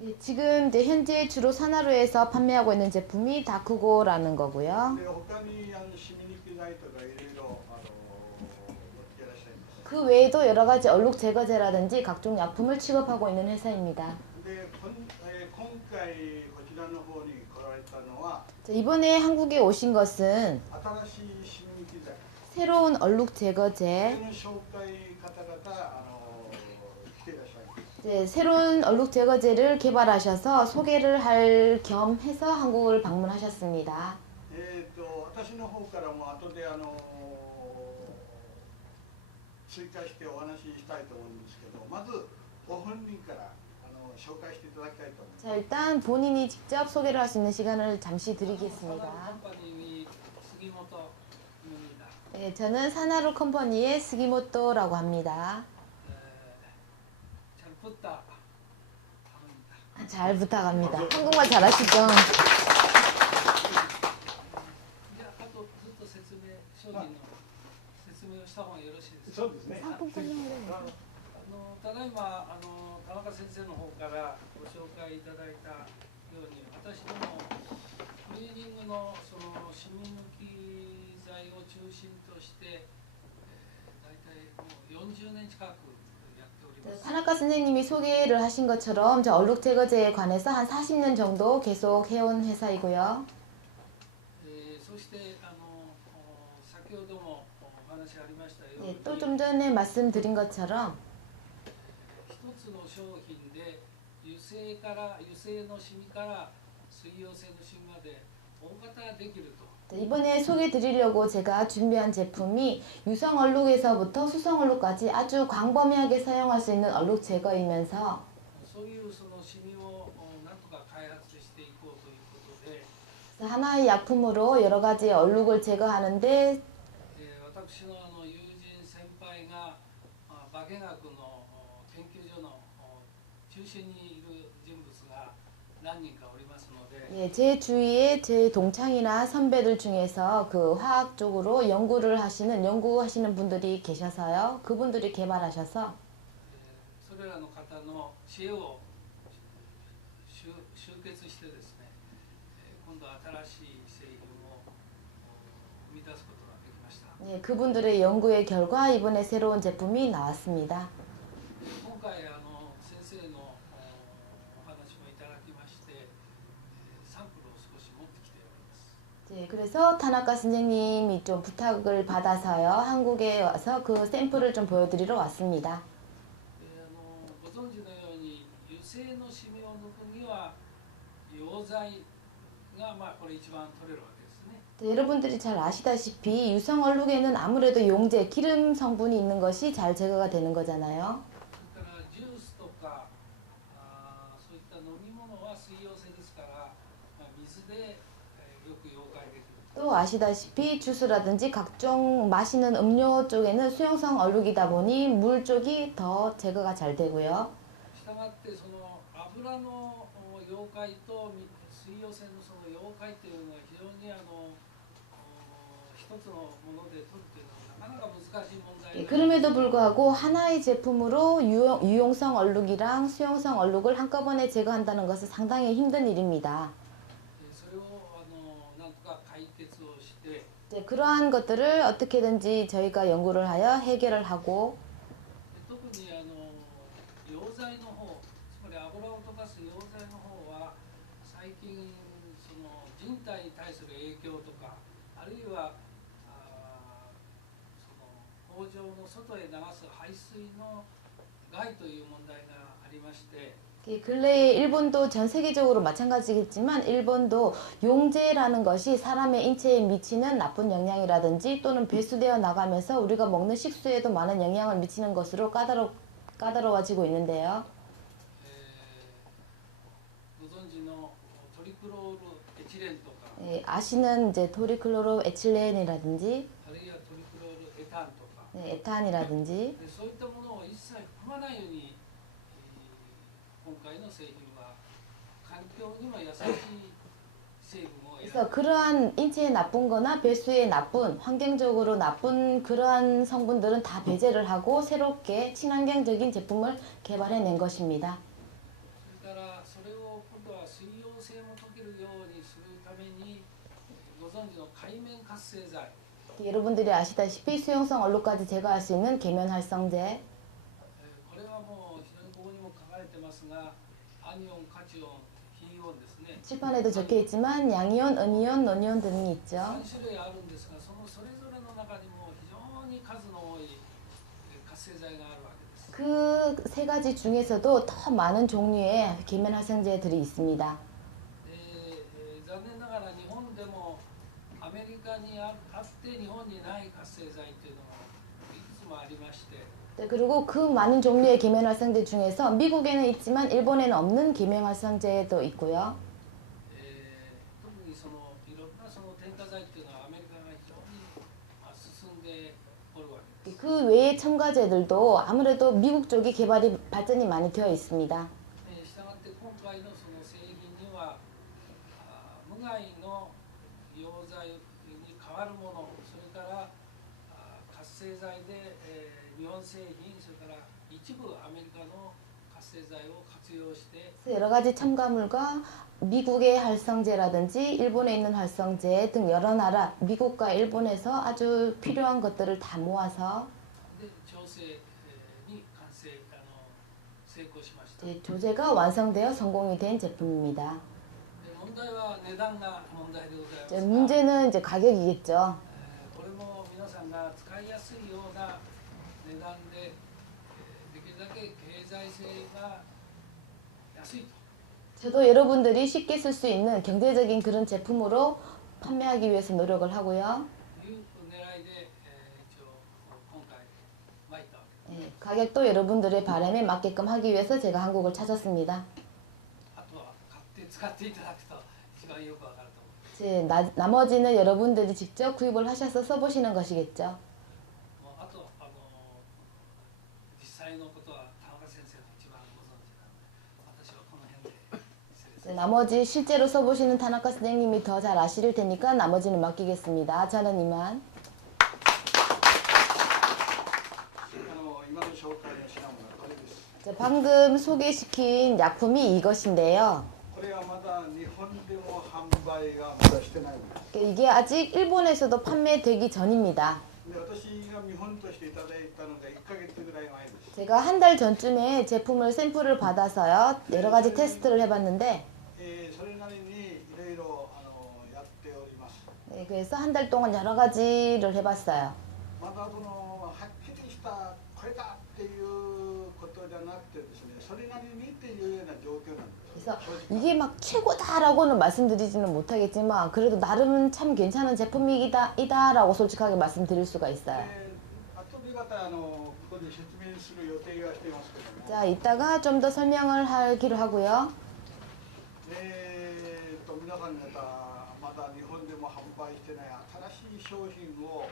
네, 지금 이제 현재 주로 산화로에서 판매하고 있는 제품이 다크고라는 거고요. で他にシミニク剤とかいろいろ売っていらっしゃいます。 그 외에도 여러 가지 얼룩 제거제라든지 각종 약품을 취급하고 있는 회사입니다. で今回こちらの方に来られたのは 자, 이번에 한국에 오신 것은 新しいシミニク剤새로운 얼룩 제거제, の紹介方々来ていらっしゃいます。 이제 새로운 얼룩 제거제를 개발하셔서 소개를 할 겸 해서 한국을 방문하셨습니다. 私の方からも後で追加してお話ししたいと思うんですけど、まずご本人から紹介していただきたいと思います。 자, 일단 본인이 직접 소개를 할 수 있는 시간을 잠시 드리겠습니다. 네, 저는 사나루 컴퍼니의 스기모토라고 합니다. 잘 부탁합니다. 한국말 잘하시죠? 상품 설명을 해요. ただいま田中先生の方からご紹介いただいたように私どもクリーニングのそのシミ抜き剤を中心として大体もう40年近くやっております。 타나카 선생님이 소개를 하신 것처럼 저 얼룩 제거제에 관해서 한 40년 정도 계속 해온 회사이고요. そして先ほどもお話ありましたように 네, 또 좀 전에 말씀드린 것처럼 一つの商品で油性のシミから水溶性のシミまで大型できると 이번에 소개해 드리려고 제가 준비한 제품이 유성 얼룩에서부터 수성 얼룩까지 아주 광범위하게 사용할 수 있는 얼룩 제거이면서 そういうそのシミをなんとか開発していこうということで 하나의 약품으로 여러 가지 얼룩을 제거하는데 私の友人先輩が化学の研究所の中心にいる人物が何人かおりますので 예, 제 주위에 제 동창이나 선배들 중에서 그 화학 쪽으로 연구하시는 분들이 계셔서요. 그분들이 개발하셔서 それらの方の知恵を集結してですね今度新しい製品を生み出すことができました。 예, 그분들의 연구의 결과 이번에 새로운 제품이 나왔습니다. 今回先生のお話もいただきましてサンプルを少し持ってきております。 예, 그래서 타나카 선생님이 좀 부탁을 받아서요. 한국에 와서 그 샘플을 좀 보여드리러 왔습니다. ご存知のように油性のシミを抜くには溶剤がこれ一番取れるわけですね。 네, 여러분들이 잘 아시다시피 유성 얼룩에는 아무래도 용제, 기름 성분이 있는 것이 잘 제거가 되는 거잖아요. それからジュースとかそういった飲み物は水溶性ですから水でよく溶解できる。 또 아시다시피 주스라든지 각종 마시는 음료 쪽에는 수용성 얼룩이다 보니 물 쪽이 더 제거가 잘 되고요. したがってその油の溶解と水溶性のその溶解というのが非常に一つのもので取るというのはなかなか難しい問題 예, 그럼에도 불구하고 하나의 제품으로 유용성 얼룩이랑 수용성 얼룩을 한꺼번에 제거한다는 것은 상당히 힘든 일입니다. それをなんとか解決をして 이제 그러한 것들을 어떻게든지 저희가 연구를 하여 해결을 하고 特に溶剤の方、つまり油を溶かす溶剤の方は最近その人体に対する影響とかあるいは工場の外へ流す排水の害という問題がありまして 근래에 일본도 전 세계적으로 마찬가지겠지만 일본도 용제라는 것이 사람의 인체에 미치는 나쁜 영향이라든지 또는 배수되어 나가면서 우리가 먹는 식수에도 많은 영향을 미치는 것으로 까다로워지고 있는데요. ご存知のトリクロールエチレンとか 예, 아시는 이제 토리클로로 에틸렌이라든지 あるいはトリクロールエタンとか에탄이라든지 そういったものを一切含まないように今回の製品は環境にも優しい成分を選んで 그래서 그러한 인체에 나쁜 거나 배수에 나쁜 환경적으로 나쁜 그러한 성분들은 다 배제를 하고 새롭게 친환경적인 제품을 개발해낸 것입니다. それからそれを海面活性剤 여러분들이 아시다시피 수용성 얼룩까지 제거할 수 있는 계면 활성제. これはもう非常にここにも書かれてますがアニオン、カチオン、非イオンですね 칠판에도 적혀 있지만 양이온, 음이온, 논이온 등이 있죠. 3種類あるんですがそのそれぞれの中にも非常に数の多い活性剤があるわけです 그 세 가지 중에서도 더 많은 종류의 계면 활성제들이 있습니다. 残念ながら日本でもアメリカにあって日本にない活性剤っていうのもいくつもありまして 네, 그리고 그 많은 종류의 계면 활성제 중에서 미국에는 있지만 일본에는 없는 계면 활성제도 있고요. 特にそのいろんなその添加剤っていうのはアメリカが非常に進んでおるわけです 그 외의 첨가제들도 아무래도 미국 쪽이 개발이 발전이 많이 되어 있습니다. したがって今回のその製品には無害の溶剤に変わるものそれから活性剤で、日本製品それから一部アメリカの活性剤を活用して 여러 가지 첨가물과 미국의 활성제라든지 일본에 있는 활성제 등 여러 나라 미국과 일본에서 아주 필요한 것들을 다 모아서 で調整に成功しました。 조제가 완성되어 성공이 된 제품입니다. で問題は値段が問題でございます 이제 が 문제는 이제 가격이겠죠. これも皆さんが使いやすいような値段で、できるだけ経済性が安いと 저도 여러분들이 쉽게 쓸 수 있는 경제적인 그런 제품으로 판매하기 위해서 노력을 하고요. いう狙いで、一応今回参ったわけです。 가격도 여러분들의 바람에 맞게끔 하기 위해서 제가 한국을 찾았습니다. あとは買って使っていただくと一番よくわかると思います。 나머지는 여러분들이 직접 구입을 하셔서 써보시는 것이겠죠. もうあと実際のことは田中先生が一番ご存知なので私はこの辺で失礼します。 나머지 실제로 써보시는 타나카 선생님이 더 잘 아실 테니까 나머지는 맡기겠습니다. 저는 이만. 今の紹介の品物はこれです。 자, 방금 소개시킨 약품이 이것인데요. これはまだ日本でも販売がまだしてないんです。 이게 아직 일본에서도 판매되기 전입니다. で、私が見本としていただいたのが1ヶ月ぐらい前です。 제가 한 달 전쯤에 제품을 샘플을 받아서요. 여러 가지 테스트를 해봤는데 それなりにいろいろやっております。 네, 그래서 한 달 동안 여러 가지를 해봤어요. まだそのはっきりしたこれだっていうことじゃなくてですね、それなりにっていうような状況なんです。 그래서 이게 막 최고다라고는 말씀드리지는 못하겠지만 그래도 나름 참 괜찮은 제품이다라고 솔직하게 말씀드릴 수가 있어요. 後でまたここで説明する予定がしていますけども、 자, 이따가 좀 더 설명을 하기로 하고요. 皆さん方まだ日本でも販売してない新しい商品を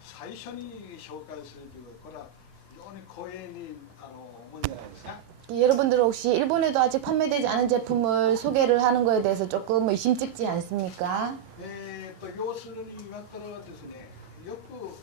最初に紹介するというこれは非常に光栄に思うんじゃないですか。 여러분들 혹시 일본에도 아직 판매되지 않은 제품을 소개를 하는 거에 대해서 조금 의심 찍지 않습니까? 要するに今からはですね、よく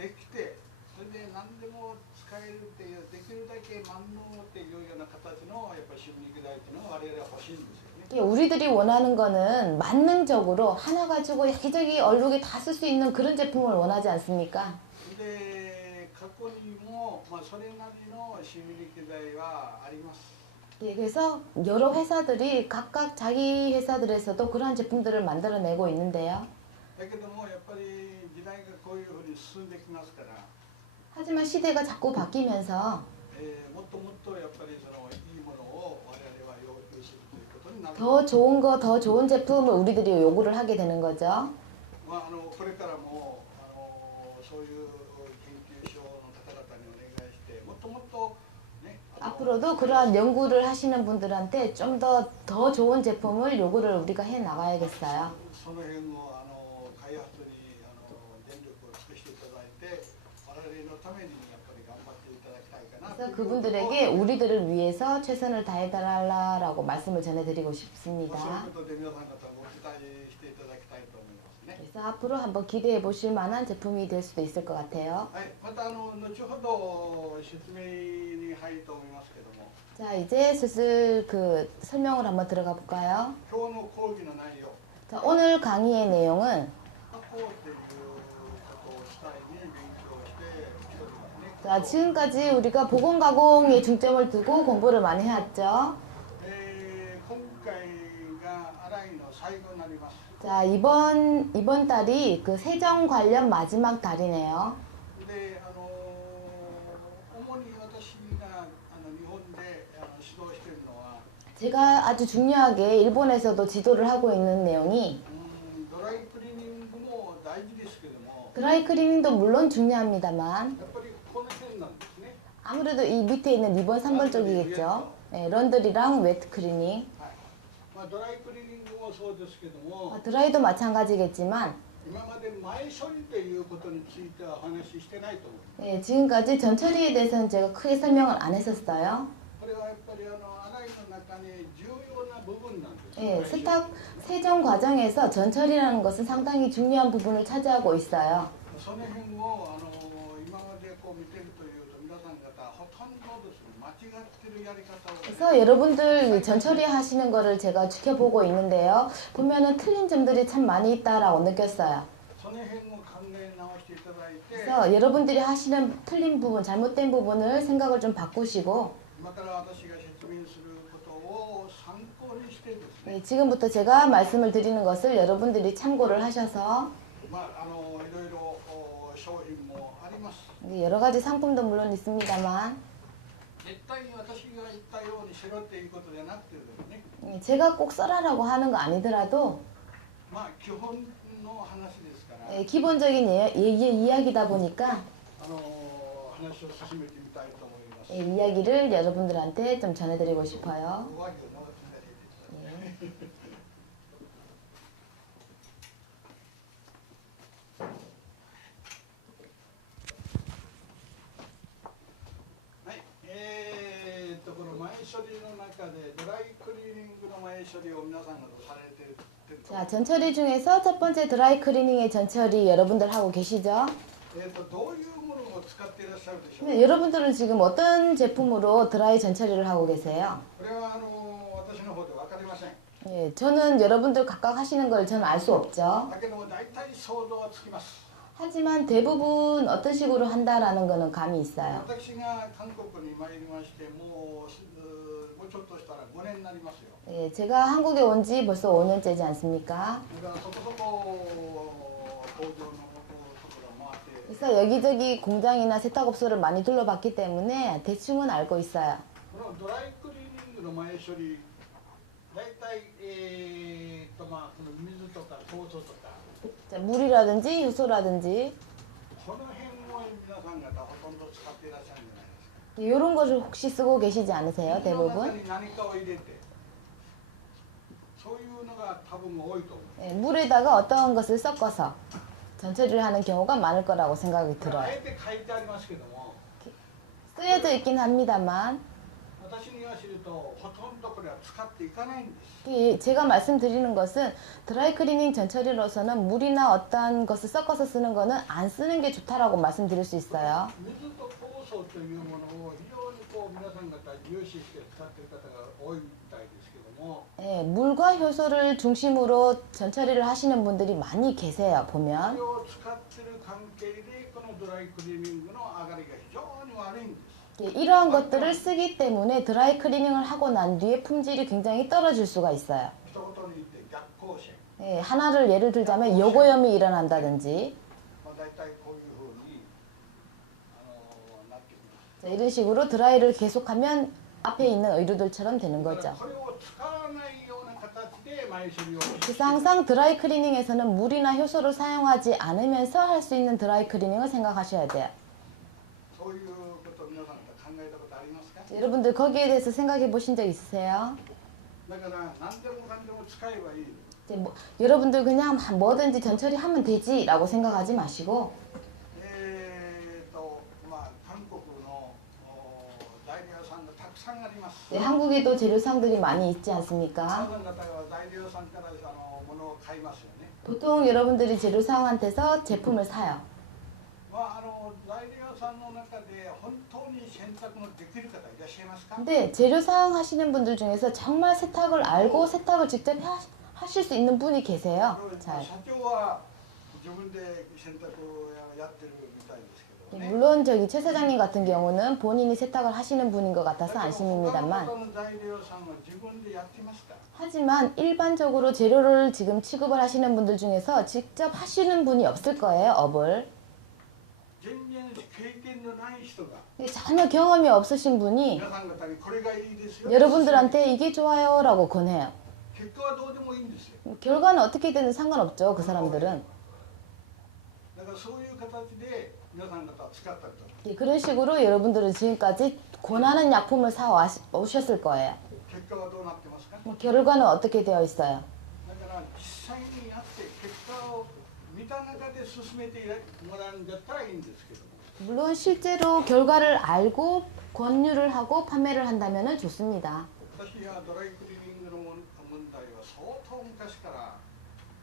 できて、それで何でも使えるっていう、できるだけ万能っていうような形のやっぱり心理剤っていうのが我々は欲しいんですよね。 우리들이 원하는 거는 만능적으로 하나 가지고 여기저기 얼룩에 다 쓸 수 있는 그런 제품을 원하지 않습니까? で、過去にもそれなりの心理剤はあります。 예, 그래서 여러 회사들이 각각 자기 회사들에서도 그러한 제품들을 만들어내고 있는데요. だけどもやっぱり時代がこういうふうに進んできますから、 하지만 시대가 자꾸 바뀌면서 もっともっとやっぱりそのいいものを我々は要求するということになる。 더 좋은 거, 더 좋은 제품을 우리들이 요구를 하게 되는 거죠. これからもそういう研究所の方々にお願いしてもっともっとね、 앞으로도 그러한 연구를 하시는 분들한테 좀 더 좋은 제품을 요구를 우리가 해 나가야겠어요. その辺を開発に全力を尽くしていただいて我々のためにやっぱり頑張っていただきたいかな。 그래서 그분들에게 우리들을 위해서 최선을 다해달라고 말씀을 전해드리고 そういう 싶습니다. ことで皆さん方ご期待していただきたいと思いますね。 그래서 앞으로 한번 기대해 보실 만한 제품이 될 수도 있을 것 같아요. はい、また後ほど説明に入ると思いますけども、 자, 이제 슬슬 그 설명을 한번 들어가 볼까요? 今日の講義の内容、 자, 오늘 강의의 내용은 こうっていうことを主体に勉強してきておりますね。 자, 지금까지 우리가 보건 가공에 중점을 두고 공부를 많이 해왔죠. 今回が新井の最後になります。 자, 이번 달이 그 세정 관련 마지막 달이네요. で、主に私が日本で指導しているのは 제가 아주 중요하게 일본에서도 지도를 하고 있는 내용이 ドライクリーニングも大事ですけども、 드라이 클리닝도 물론 중요합니다만 やっぱりこの辺なんですね。 아무래도 이 밑에 있는 2번, 3번 쪽이겠죠. 네, 런드리랑 웨트 클리닝. はい。ドライクリーニングもそうですけども、 드라이도 마찬가지겠지만 今まで前処理ということについてはお話ししてないと思う。 예, 지금까지 전처리에 대해서는 제가 크게 설명을 안 했었어요. これはやっぱり洗いの中に重要な部分なんです。 예, 세정 과정에서 전처리라는 것은 상당히 중요한 부분을 차지하고 있어요. その辺を今までこう見てるというと皆さん方ほとんどですね、間違ってるやり方を、 그래서 여러분들 전처리 하시는 거를 제가 지켜보고 있는데요. 보면은 틀린 점들이 참 많이 있다라고 느꼈어요. その辺を考え直していただいて、 그래서 여러분들이 하시는 틀린 부분, 잘못된 부분을 생각을 좀 바꾸시고 今から私が説明することを参考にしてですね、 예, 지금부터 제가 말씀을 드리는 것을 여러분들이 참고를 하셔서 いろいろ商品もあります。 예, 여러 가지 상품도 물론 있습니다만 絶対に私が言ったようにしろっていうことじゃなくてですね、 예, 제가 꼭 써라라고 하는 거 아니더라도 基本の話ですから、 예, 기본적인 이야기다 보니까 話を進めてみたいと思います。 예, 이야기를 여러분들한테 좀 전해드리고 싶어요. おわけを長くなりです。 예. はい、この前処理の中でドライクリーニングの前処理を皆さんがされてると。 자, 전처리 중에서 첫 번째 드라이 클리닝의 전처리 여러분들 하고 계시죠? どういうものを使っていらっしゃるでしょうか。 네, 여러분들은 지금 어떤 제품으로 드라이 전처리를 하고 계세요? これは私の方でわかりません。 예, 저는 여러분들 각각 하시는 걸 저는 알 수 없죠. だけども大体想像はつきます。 하지만 대부분 어떤 식으로 한다라는 거는 감이 있어요. 私が韓国に参りましてもうちょっとしたら5年になりますよ。 예, 제가 한국에 온 지 벌써 5년째지 않습니까? だからそこそこ工場のところを回って、 그래서 여기저기 공장이나 세탁업소를 많이 둘러봤기 때문에 대충은 알고 있어요. このドライクリーニングの前処理、大体この水とか酵素とか 자, 물이라든지 효소라든지 この辺を皆さん方ほとんど使っていらっしゃるんじゃないですか。 이런 것을 혹시 쓰고 계시지 않으세요? 水の中 대부분? に何かを入れて、そういうのが多分多いと思う。 예, 물에다가 어떤 것을 섞어서 전처리를 하는 경우가 많을 거라고 생각이 あ 들어요. えて書いてありますけども、 쓰여져 있긴 합니다만 私に言わせるとほとんどこれは使っていかないんです。 제가 말씀드리는 것은 드라이 클리닝 전처리로서는 물이나 어떤 것을 섞어서 쓰는 거는 안 쓰는 게 좋다라고 말씀드릴 수 있어요. 水と酵素というものを非常に皆さん方重視して使っている方が多いみたいですけども、 예, 물과 효소를 중심으로 전처리를 하시는 분들이 많이 계세요. そ 보면 れを使っている関係でこのドライクリーニングの上がりが非常に悪いんです。 예, 이러한 것들을 쓰기 때문에 드라이 클리닝을 하고 난 뒤에 품질이 굉장히 떨어질 수가 있어요. 一言に言って逆行性、 예, 하나를 예를 들자면 요고염이 일어난다든지 大体こういうふうになってきます。 자, 이런 식으로 드라이를 계속하면 앞에 있는 의류들처럼 되는 だから 거죠. これを使わないような形で前処理をして 그래서 항상 드라이 클리닝에서는 물이나 효소를 사용하지 않으면서 할 수 있는 드라이 클리닝을 생각하셔야 돼요. そういうことを皆さん考えたことありますか？ 여러분들 거기에 대해서 생각해 보신 적 있으세요? だから何でもかんでも使えばいい。 이제 여러분들 그냥 뭐든지 전처리 하면 되지라고 생각하지 마시고 韓国の材料屋さんがたくさんあります。 네, 한국에도 재료상들이 많이 있지 皆 않습니까? さん方は材料屋さんから物を買いますよね。 보통 여러분들이 재료상한테서 제품을 사요. 材料屋さんの中で本当に選択のできる方いらっしゃいますか？ 근데 재료상 하시는 분들 중에서 정말 세탁을 알고 세탁을 직접 하실 수 있는 분이 계세요. 社 잘. 長は自分で洗濯をやってるみたいですけどね。 물론 저기 최 사장님 같은 경우는 본인이 세탁을 하시는 분인 것 같아서 他 안심입니다만 の材料さんは自分でやってました。 하지만 일반적으로 재료를 지금 취급을 하시는 분들 중에서 직접 하시는 분이 없을 거예요, 업을. 全然経験のない人が 전혀 경험이 없으신 분이 皆さん方にこれがいいですよ。 여러분들한테 이게 좋아요 라고 권해요. 結果はどうでもいいんですよ。 결과는 어떻게 되든 상관없죠, 그 사람들은. だからそういう形で皆さん方は使ったと。 예, 그런 식으로 여러분들은 지금까지 권하는 약품을 사 오셨을 거예요. 結果はどうなってますか。 결과는 어떻게 되어 있어요? だから実際にやって結果を見た中で進めてもらうんだったらいいんですけども。 물론 실제로 결과를 알고 권유를 하고 판매를 한다면 좋습니다. 私はドライクリーニングの問題は相当昔から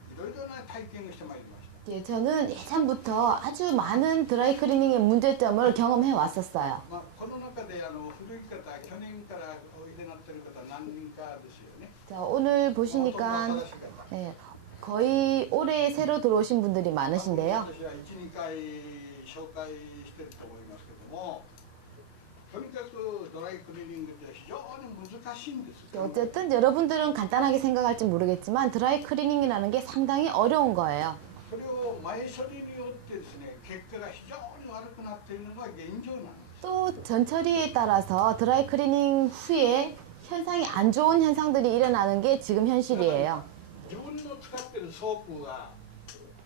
いろいろな体験をしてまいりました。 예, 저는 예전부터 아주 많은 드라이클리닝의 문제점을 경험해 왔었어요. まあ、この中で古い方、去年からおいでになっている方何人かですよね。 자, 오늘 보시니까 新しい方。 예, 거의 올해 새로 들어오신 분들이 많으신데요. 私は1、2回紹介してると思いますけども、とにかくドライクリーニングって非常に難しいんです。 어쨌든 여러분들은 간단하게 생각할지 모르겠지만 드라이클리닝이라는 게 상당히 어려운 거예요. それを前処理によってですね、結果が非常に悪くなっているのが現状なんです。 또 전처리에 따라서 드라이클리닝 후에 현상이 안 좋은 현상들이 일어나는 게 지금 현실이에요. 自分の使っているソープが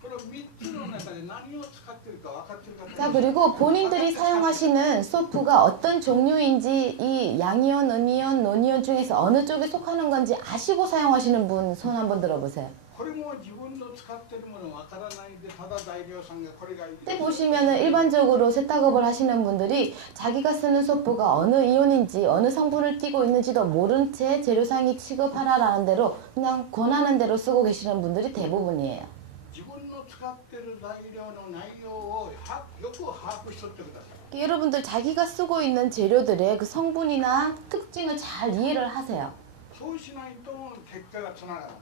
この3つの中で何を使っているか分かっているか。 자, 그리고 본인들이 사용하시는 소프가 어떤 종류인지 이 양이온, 음이온, 논이온 중에서 어느 쪽에 속하는 건지 아시고 사용하시는 분 손 한번 들어보세요. これも自分の使っているもの分からないでただ材料さんがこれがいい。 그때 보시면은 일반적으로 세탁업을 하시는 분들이 자기가 쓰는 소프가 어느 이온인지 어느 성분을 띠고 있는지도 모른 채 재료상이 취급하라라는 대로 그냥 권하는 대로 쓰고 계시는 분들이 대부분이에요. 自分の使っている材料の内容をよく把握しとってください。 여러분들 자기가 쓰고 있는 재료들의 그 성분이나 특징을 잘 이해를 하세요. そうしないと結果がつながらない。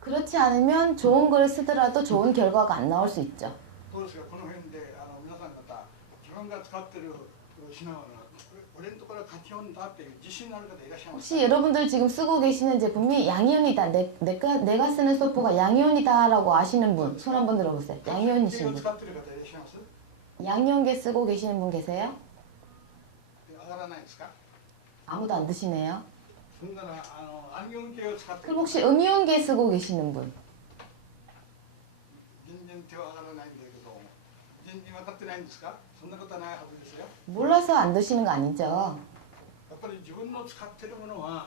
그렇지 않으면 좋은 걸 쓰더라도 좋은 결과가 안 나올 수 있죠. どうですか、この辺で皆さん方自分が使っている品物俺のところはカチオンだっていう自信のある方いらっしゃいますか。 혹시 여러분들 지금 쓰고 계시는 제품이 양이온이다. 내가 쓰는 소프가 양이온이다라고 아시는 분 손 한번 들어보세요. 自 양이온이신 分を 분. 使っている方いらっしゃいます。 양이온계 쓰고 계시는 분 계세요? 上がらないですか。 아무도 안 드시네요. そんならアニオン系を使っている 그럼 혹시 음이온계 쓰고 계시는 분? 全然手は上がらないんだけど全然分かってないんですか。そんなことはないはずですよ。 몰라서 안 드시는 거 아니죠? やっぱり自分の使っているものはやっ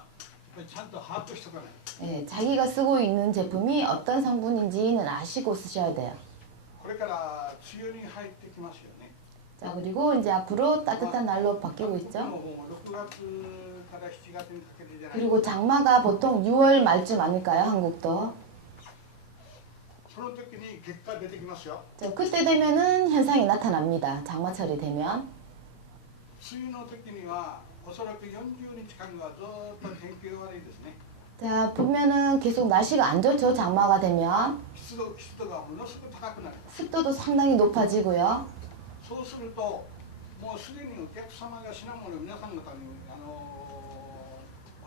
ぱりちゃんと把握しておかない。 예, 자기가 쓰고 있는 제품이 어떤 성분인지는 아시고 쓰셔야 돼요. これから梅雨に入ってきますよね。 자, 그리고 이제 앞으로 따뜻한 날로 바뀌고 も 있죠. う6月から7月にかけてじゃない。 그리고 장마가 보통 6월 말쯤 아닐까요, 한국도? その時に結果出てきますよ。 자, 그때 되면은 현상이 나타납니다. 장마철이 되면. 梅雨の時にはおそらく40日間はずっと天気が悪いですね。 자, 보면은 계속 날씨가 안 좋죠, 장마가 되면. 湿度がものすごく高くなる。 습도도 상당히 높아지고요. そうするともうすでにお客様が品物を皆さん方に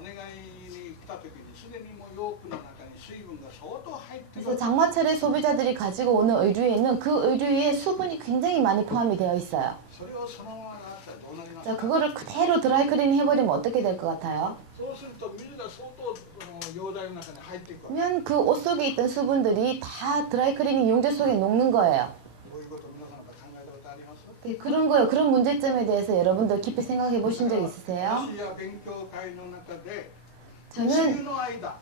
お願いに来た時にすでにもう容器の中に水分が相当入ってい 그래서 る。 장마철에 소비자들이 가지고 오는 의류에는 그 의류에 수분이 굉장히 많이 포함이 되어 있어요. それをそのままだったらどうなります 자, か。 그거를 그대로 드라이클리닝 해버리면 어떻게 될 것 같아요? そうすると水が相当溶剤の中に入っていくわけ。 그러면 그 옷 속에 있던 수분들이 다 드라이클리닝 용제 속에 녹는 거예요. こういうこと皆さん方考えたことあります？ 네, 그런 거요. 그런 문제점에 대해서 여러분들 깊이 생각해 보신 적 있으세요? 私や勉強会の中で梅 저는 雨の間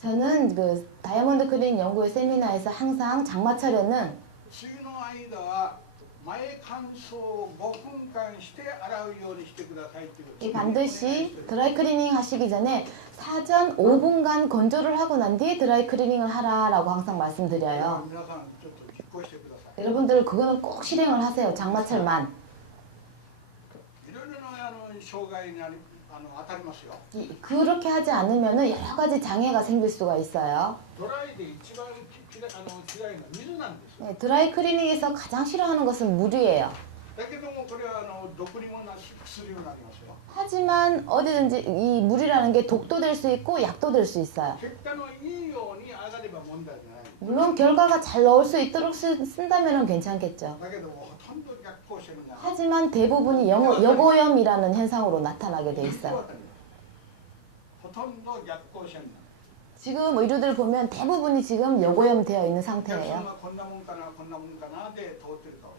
그 다이아몬드 클리닝 연구회 세미나에서 항상 장마철에는 梅雨の間は前乾燥を5分間して洗うようにしてくださいということ 이 반드시 드라이클리닝 하시기 전에 사전 5분간 건조를 하고 난 뒤에 드라이클리닝을 하라라고 항상 말씀드려요. 皆さんちょっと実行してください。 여러분들 그거는 꼭 실행을 하세요. 장마철만. いろいろな障害にあ当たりますよ。 그렇게 하지 않으면 여러 가지 장애가 생길 수가 있어요. ドライで一番嫌いな水なんですよ。 네, 드라이 클리닝에서 가장 싫어하는 것은 물이에요. だけどもこれは毒にもなるし薬にもなりますよ。 하지만 어디든지 이 물이라는 게 독도 될 수 있고 약도 될 수 있어요. 結果のいいように上がれば問題じゃない。 물론 결과가 잘 나올 수 있도록 쓴다면 괜찮겠죠. だけどもほとんど逆行性になる。 하지만 대부분이 여고염이라는 현상으로 나타나게 돼 있어요. ほとんど逆行性になる。 지금 의료들 보면 대부분이 지금 여고염 되어 있는 お客さん 상태예요. はこんなもんかなこんなもんかなで通ってるかも。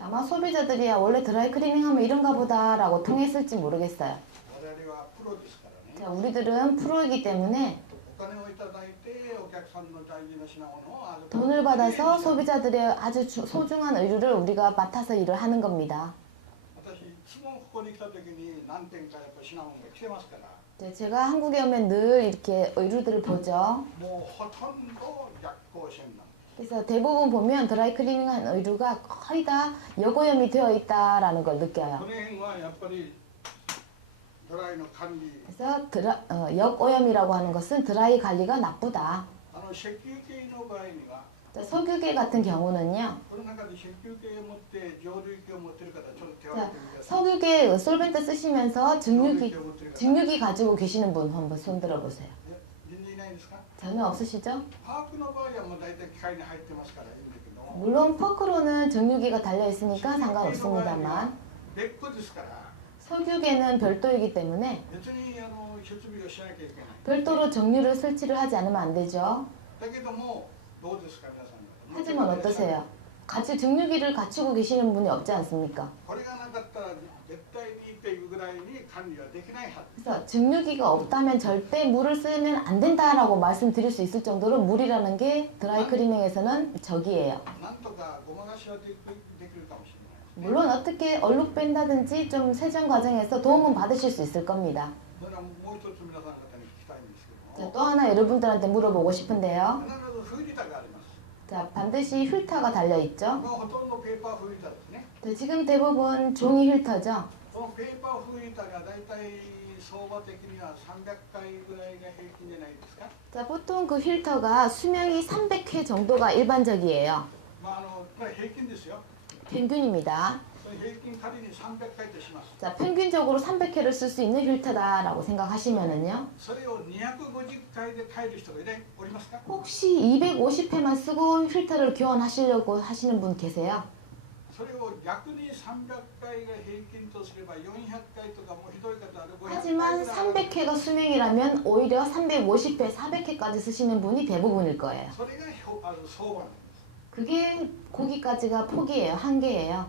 아마 소비자들이야 원래 드라이 클리닝 하면 이런가 보다라고 통했을지 모르겠어요. 我々はプロですからね。 자, 우리들은 프로이기 때문에 お金をいただいてお客さんの大事な品物を預かる。 돈을 받아서 소비자들의 아주 소중한 의료를 우리가 맡아서 일을 하는 겁니다. 私いつもここに来た時に何点かやっぱ品物が来てますから。 네, 제가 한국에 오면 늘 이렇게 의류들을 보죠. もうほとんど逆行性になる。 그래서 대부분 보면 드라이 클리닝한 의류가 거의 다 여고염이 되어 있다라는 걸 こ 느껴요. の辺はやっぱりドライの管理、 그래서 역오염이라고 하는 것은 드라이 관리가 나쁘다. 石油系の場合には 자, 석유계 같은 경우는요. この中で石油系を持って蒸留系を持ってる方ちょっと手を 자, 挙げてください。 석유계 솔벤트 쓰시면서 蒸留 증류기 系を持ってる方 증류기 가지고 계시는 분 한번 손 들어 보세요. 全然いないですか？ 전혀 없으시죠? パークの場合はもう大体機械に入ってますからいいんだけど、 물론 퍼크로는 증류기가 달려 있으니까 상관없습니다만 別個ですから 석유계는 별도이기 때문에 別に設備をしなきゃいけない。 별도로 정류를 설치를 하지 않으면 안 되죠. だけどもどうですか皆さん。 하지만 어떠세요? 같이 증류기를 갖추고 계시는 분이 없지 않습니까? これがなかったら絶対にっていうぐらいに管理はできないはず。 그래서 증류기가 없다면 절대 물을 쓰면 안 된다라고 말씀드릴 수 있을 정도로 물이라는 게 드라이 클리닝에서는 적이에요. なんとかごまかしはできるかもしれない。 물론 어떻게 얼룩 뺀다든지 좀 세정 과정에서 도움은 받으실 수 있을 겁니다. それはもう一つ皆さん方に聞きたいんですけど 자, も、 또 하나 여러분들한테 물어보고 싶은데요. 必ずフィルターがあります。 자, 반드시 필터가 달려 있죠. もうほとんどペーパーフィルターですね。 자, 지금 대부분 종이 필터죠. このペーパーフィルターが大体相場的には300回ぐらいが平均じゃないですか。 자, 보통 그 필터가 수명이 300회 정도가 일반적이에요. これ平均ですよ。 평균입니다. これ平均仮に300回とします。 자, 평균적으로 300회를 쓸 수 있는 필터다라고 생각하시면은요. それを250回で変える人がおりますか？ 혹시 250회만 쓰고 필터를 교환하시려고 하시는 분 계세요? それを逆に300回が平均とすれば400回とかもうひどい方ある500回 하지만 300회가 수명이라면 오히려 350회, 400회까지 쓰시는 분이 대부분일 거예요. それが相場なんです。 그게 거기까지가 폭이에요. 한계예요.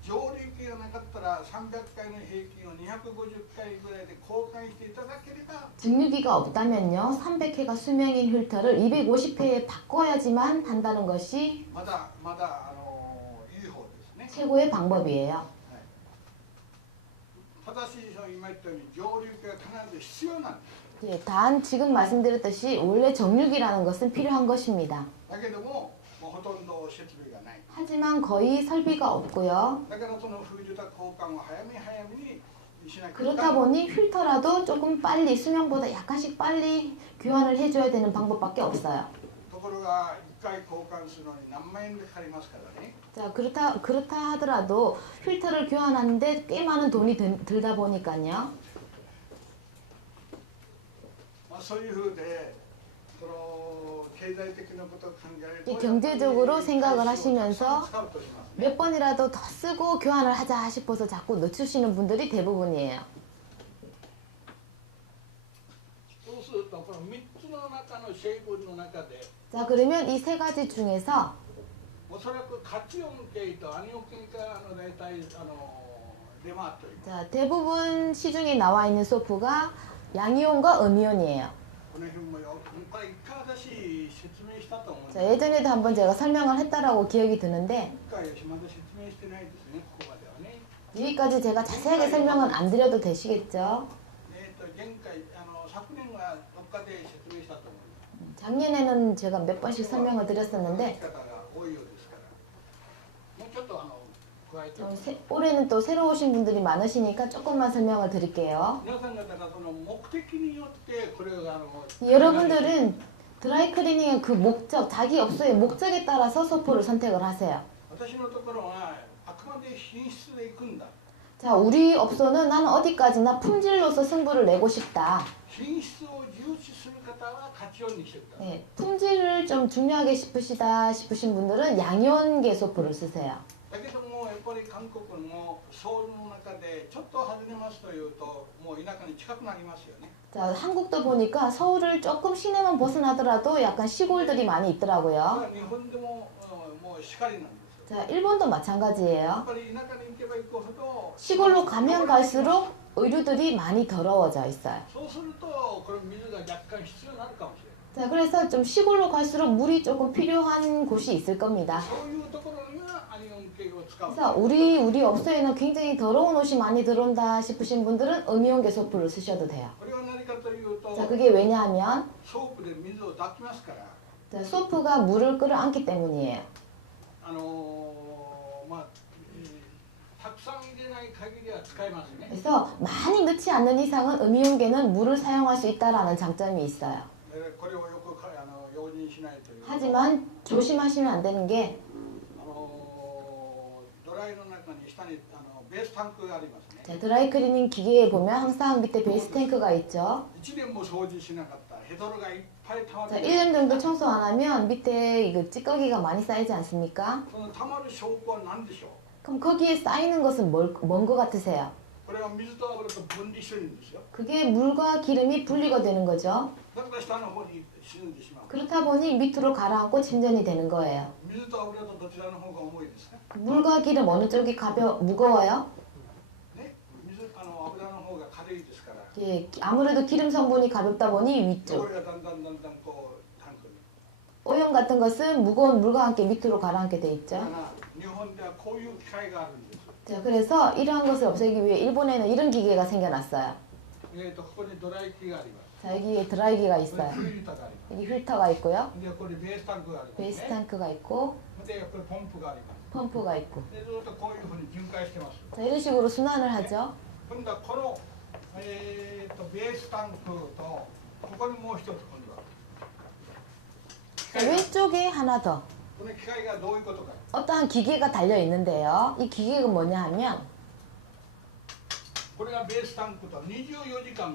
蒸留機がなかったら300回の平均を250回ぐらいで交換していただければ 증류기가 없다면요. 300회가 수명인 필터를 250회에 바꿔야지만 한다는 것이 まだいい方ですね。 최고의 방법이에요. ただし今言ったように蒸留機が必ず必要なんです。 예, 단 지금 말씀드렸듯이 원래 정류기라는 것은 필요한 것입니다. だけどもうほとんど設備がない。 하지만 거의 설비가 없고요. だからそのフィルター交換を早めにしなきゃいけない。 그렇다 보니 필터라도 조금 빨리 수명보다 약간씩 빨리 교환을 해줘야 되는 방법밖에 없어요. ところが1回交換するのに何万円でかかりますからね。 자, 그렇다 하더라도 필터를 교환하는데 꽤 많은 돈이 들다 보니까요. そういうふうでその経済的なことを考えると 경제적으로 생각을 하시면서 使うとしますね。 몇 번이라도 더 쓰고 교환을 하자 싶어서 자꾸 늦추시는 분들이 대부분이에요. そうするとこの3つの中の成分の中で 자, 그러면 이 세 가지 중에서 おそらくカチオン系とアニオン系が大体出回っております。 자, 대부분 시중에 나와 있는 소프가 양이온과 음이온이에요. この辺もよこれ一回私説明したと思うんです。 자, 예전에도 한번 제가 설명을 했다라고 기억이 드는데 一回まだ説明してないですね。ここまではね。 여기까지 제가 자세하게 설명은 안 드려도 되시겠죠? 前回昨年はどっかで説明したと思うんです。 작년에는 제가 몇 번씩 설명을 드렸었는데 方が多いようですから。もうちょっと加えておきます。 올해는 또 새로 오신 분들이 많으시니까 조금만 설명을 드릴게요. 皆さん方がその目的によってこれが여러분들은 드라이클리닝의 그 목적, 자기 업소의 목적에 따라서 소포를 선택을 하세요. 私のところはあくまで品質で行くんだ。 자, 우리 업소는 나는 어디까지나 품질로서 승부를 내고 싶다. 品質を重視する方は価値音にしてください。 네, 품질을 좀 중요하게 싶으신 분들은 양연계 소포를 쓰세요. だけどもやっぱり韓国のソウルの中でちょっと外れますというともう田舎に近くなりますよね。 자, 한국도 보니까 서울을 조금 시내만 벗어나더라도 약간 시골들이 많이 だ 있더라고요. から日本でももうしかりなんですよ。 자, 일본도 やっ 마찬가지예요. ぱり田舎に行けば行くほど 시골로 가면 갈수록 의류들이 많이 더러워져 있어요. そうするとこれ水が若干必要になるかもしれない。 자, 그래서 좀 시골로 갈수록 물이 조금 필요한 곳이 있을 겁니다. そういうところにはアイオン系を使う。 그래서 우리 업소에는 굉장히 더러운 옷이 많이 들어온다 싶으신 분들은 음이온계 소프를 쓰셔도 돼요. これは何かというと 자, 그게 왜냐하면 ソープで水を抱きますから、 자, 소프가 물을 끌어안기 때문이에요. まあ、たくさん入れない限りは使えますね。 그래서 많이 넣지 않는 이상은 음이온계는 물을 사용할 수 있다라는 장점이 있어요. これをよく用心しないという。 하지만 조심하시면 안 되는 게 ドライの中に下にベースタンクがありますね。 자, 드라이클리닝 기계에 보면 항상 밑에 베이스 탱크가 있죠. 1年も掃除しなかったらヘドロがいっぱい溜まっ 자, て 1년 정도 청소 안 하면 밑에 이거 찌꺼기가 많이 쌓이지 않습니까? その溜まる証拠は何でしょう。 그럼 거기에 쌓이는 것은 뭔 것 같으세요? これは水と油と分離してるんですよ。 그게 물과 기름이 분리가 되는 거죠. だから下の方に沈んでしまう。 그렇다 보니 밑으로 가라앉고 침전이 되는 거예요. 水と油とどちらの方が重いですか。 물과 기름 어느 쪽이 무거워요? ね、油の方が軽いですから。 예, 아무래도 기름 성분이 가볍다 보니 こ 위쪽. れがだんだんこうタンクに。 오염 같은 것은 무거운 물과 함께 밑으로 가라앉게 돼 だ 있죠. から日本ではこういう機械があるんです。 자, 그래서 이러한 것을 없애기 위해 일본에는 이런 기계가 생겨났어요. ここにドライ機があります。 자, 여기에 드라이기가 これ 있어요. フィルターがありま 여기 필터가 있고요. す。でこれベースタンクがあります、ね。 베이스 탱크가 있고 でこれポンプがあります。 펌프가 있고. でずっとこういうふうに巡回してます。 자, 이런 식으로 순환을 하죠. 今度はこの、ベースタンクとここにもう一つ今度は 자, 왼쪽에 하나 더. この機械がどういうことか。 어떠한 기계가 달려 있는데요. 이 기계가 뭐냐 하면 これがベースタンクと24時間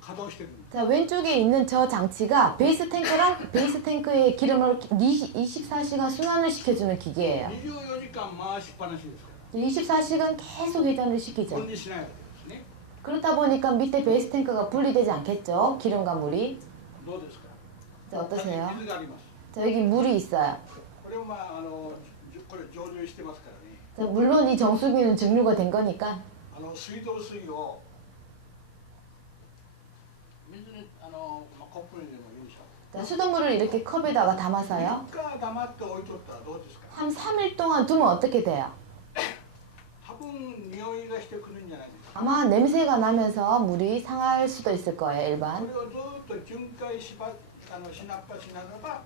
稼働してるんです。 자, 왼쪽에 있는 저 장치가 베이스 탱크랑 베이스 탱크의 기름을 24시간 순환을 시켜주는 기계예요. 24時間回しっぱなしですか 24시간 계속 회전을 ら。 시키죠. 分離しないわけですね。 그렇다 보니까 밑에 베이스 탱크가 분리되지 않겠죠. 기름과 물이. どうですか。 자, 어떠세요? 水があります。 자, 여기 물이 있어요. これをこれ蒸留してますからね。 자, 물론 이 정수기는 증류가 된 거니까 水道水を水にコップにでもいいでしょ。 자, 수돗물을 이렇게 컵에다가 담아서요. 3日黙って置いとったらどうですか。 한 3일 동안 두면 어떻게 돼요? 多分匂いがしてくるんじゃないですか。 아마 냄새가 나면서 물이 상할 수도 있을 거예요, こ 일반. れをずっと巡回しなっぱしながら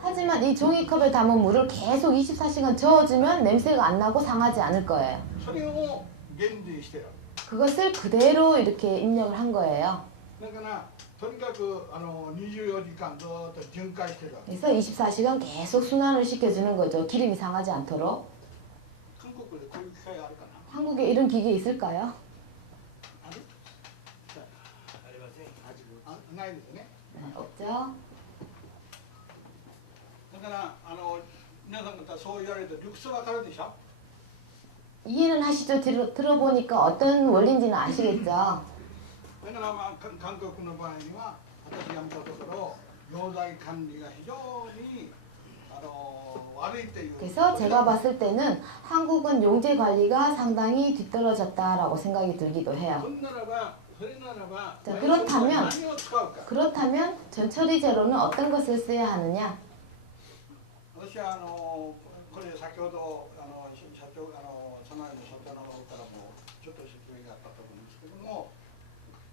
하지만 이 종이컵에 담은 물을 계속 24시간 저어주면 냄새가 안 나고 상하지 않을 거예요. それを減税してる。 그것을 그대로 이렇게 입력을 한 거예요. だからとにかく24時間ずっと巡回してるわけ。 그래서 24시간 계속 순환을 시켜주는 거죠. 기름이 상하지 않도록. 韓国でこういう機械あるかな。 한국에 이런 기계 있을까요? ある？ありません。ないですね。 네, 없죠. だから皆さん方そう言われると理屈わかるでしょ。 이해는 하시죠? 들어보니까 어떤 원리인지는 아시겠죠? だから韓国の場合には私が見たところ溶剤管理が非常に悪いという。 그래서 제가 봤을 때는 한국은 용재 관리가 상당히 뒤떨어졌다라고 생각이 들기도 해요. それならば 자, 그렇다면 何を使うか。 그렇다면 전처리 제로는 어떤 것을 써야 하느냐? 私はこれ先ほど社長社内の社長の方からもちょっと説明があったと思うんですけども、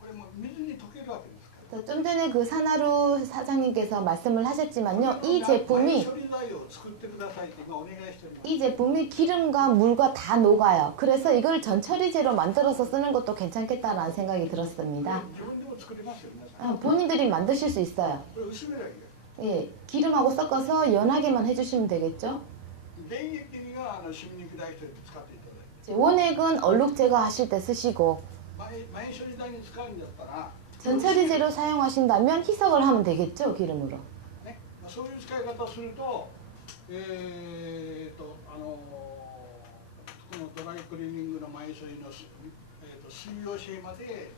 これも水に溶けるわけですか좀 전에 그 산하루 사장님께서 말씀을 하셨지만요. 이 제품이 処理剤を作ってくださいって今お願いしております。 이 제품이 기름과 물과 다 녹아요. 그래서 이걸 전처리제로 만들어서 쓰는 것도 괜찮겠다라는 생각이 들었습니다. 自分でも作れますよ、皆さん。 본인들이 만드실 수 있어요. これ薄めりゃいいよ。 예, 기름하고 섞어서 연하게만 해주시면 되겠죠. 電液が染み抜き剤として使っていただいて、 이제 원액은 얼룩 제거하실 때 쓰시고 前処理剤に使うんだったら、 전처리제로 사용하신다면 희석을 하면 되겠죠, 기름으로. ね、そういう使い方をすると、このドライクリーニングの前処理の水溶性まで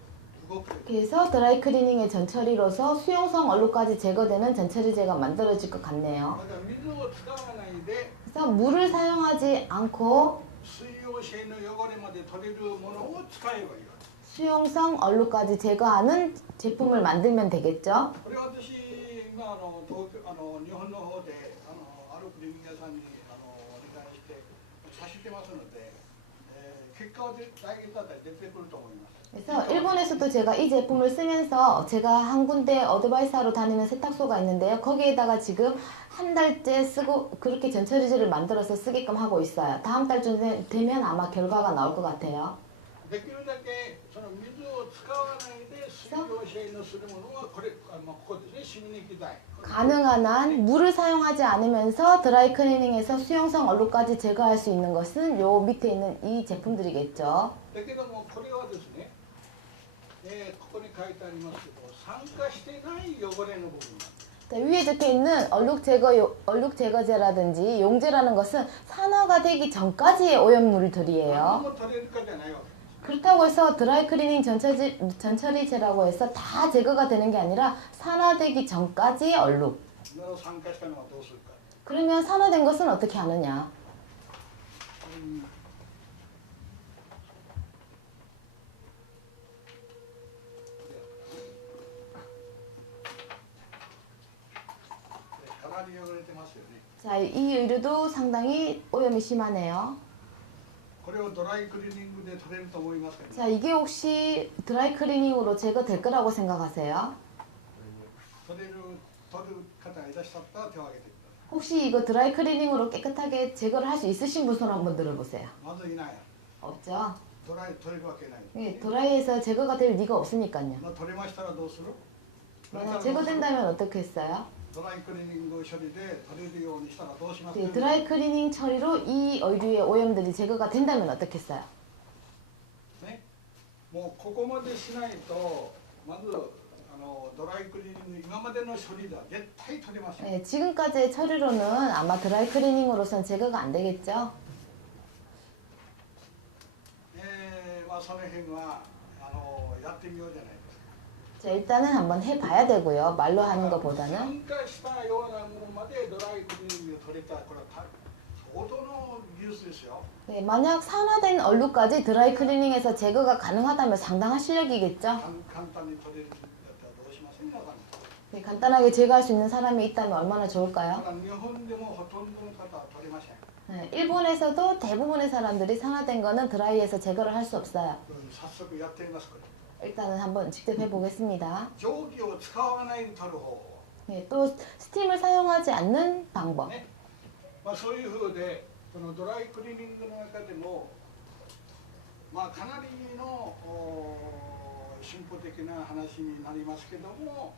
動く。 그래서 드라이클리닝의 전처리로서 수용성 얼룩까지 제거되는 전처리제가 만들어질 것 같네요. だから水を使わないで 그래서 물을 사용하지 않고 水溶性の汚れまで取れるものを使えばいいわけ。 수용성 얼룩까지 제거하는 제품을 만들면 되겠죠. これは私今日本の方であるクリーニング屋さんにお願いしてさせてますので、結果は来月あたり出てくると思います。 그래서 일본에서도 제가 이 제품을 쓰면서 제가 한 군데 어드바이스하러 다니는 세탁소가 있는데요. 거기에다가 지금 한 달째 쓰고 그렇게 전처리제를 만들어서 쓰게끔 하고 있어요. 다음 달쯤 되면 아마 결과가 나올 것 같아요. できるだけその水を使わないで水溶性のするものはここですね、染み抜き剤。 가능한 한 물을 사용하지 않으면서 드라이클리닝에서 수용성 얼룩까지 제거할 수 있는 것은 요 밑에 있는 이 제품들이겠죠. だけどもこれはですね、ここに書いてありますけど酸化してない汚れの部分なんです。 자, 위에 적혀 있는 얼룩 제거제라든지 용제라는 것은 산화가 되기 전까지의 오염물들이에요. 何も取れるかじゃないわけ。 그렇다고 해서 드라이클리닝 전처리제라고 해서 다 제거가 되는 게 아니라 산화되기 전까지의 얼룩. 酸化したのはどうするか。 그러면 산화된 것은 어떻게 하느냐? 자, 이 의류도 상당히 오염이 심하네요. これをドライクリーニングで取れると思いますけど、 자, 이게 혹시 드라이클리닝으로 제거될 거라고 생각하세요? 取る方がいらっしゃったら手を挙げてくださ 혹시 이거 드라이클리닝으로 깨끗하게 제거를 할 수 있으신 분 손 한번 들어보세요. い。まずいない。 없죠? 取れるわけない。 예, 드라이에서 제거가 될 리가 없으니까요. 取れましたらどうする？ 만약 제거된다면 어떻게 했어요? ドライクリーニング処理で取れるようにしたらどうしますか？ 네, 드라이클리닝 처리로 이 의류의 오염들이 제거가 된다면 어떻게 했어요? ね、もうここまでしないとまずドライクリーニング今までの処理では絶対取れません。 네, 지금까지의 처리로는 아마 드라이클리닝으로선 제거가 안 되겠죠? まあその辺はやってみようじゃないですか。 자, 일단은 한번 해봐야 되고요. 말로 하는 것보다는. 酸化したようなものまでドライクリーニングで取れたらこれは相当の技術ですよ。 네, 만약 산화된 얼룩까지 드라이클리닝에서 제거가 가능하다면 상당한 실력이겠죠? 簡単に取れるんだったらどうしませんか？ 네, 간단하게 제거할 수 있는 사람이 있다면 얼마나 좋을까요? ただ日本でもほとんどの方は取れません。 네, 일본에서도 대부분의 사람들이 산화된 거는 드라이에서 제거를 할 수 없어요. 早速やってみますこれ。 일단은 한번 직접 해보겠습니다. 蒸気を使わないで取る方法。 네, 또 스팀을 사용하지 않는 방법. ね、まあそういう風でこのドライクリーニングの中でもまあかなりの進歩的な話になりますけども、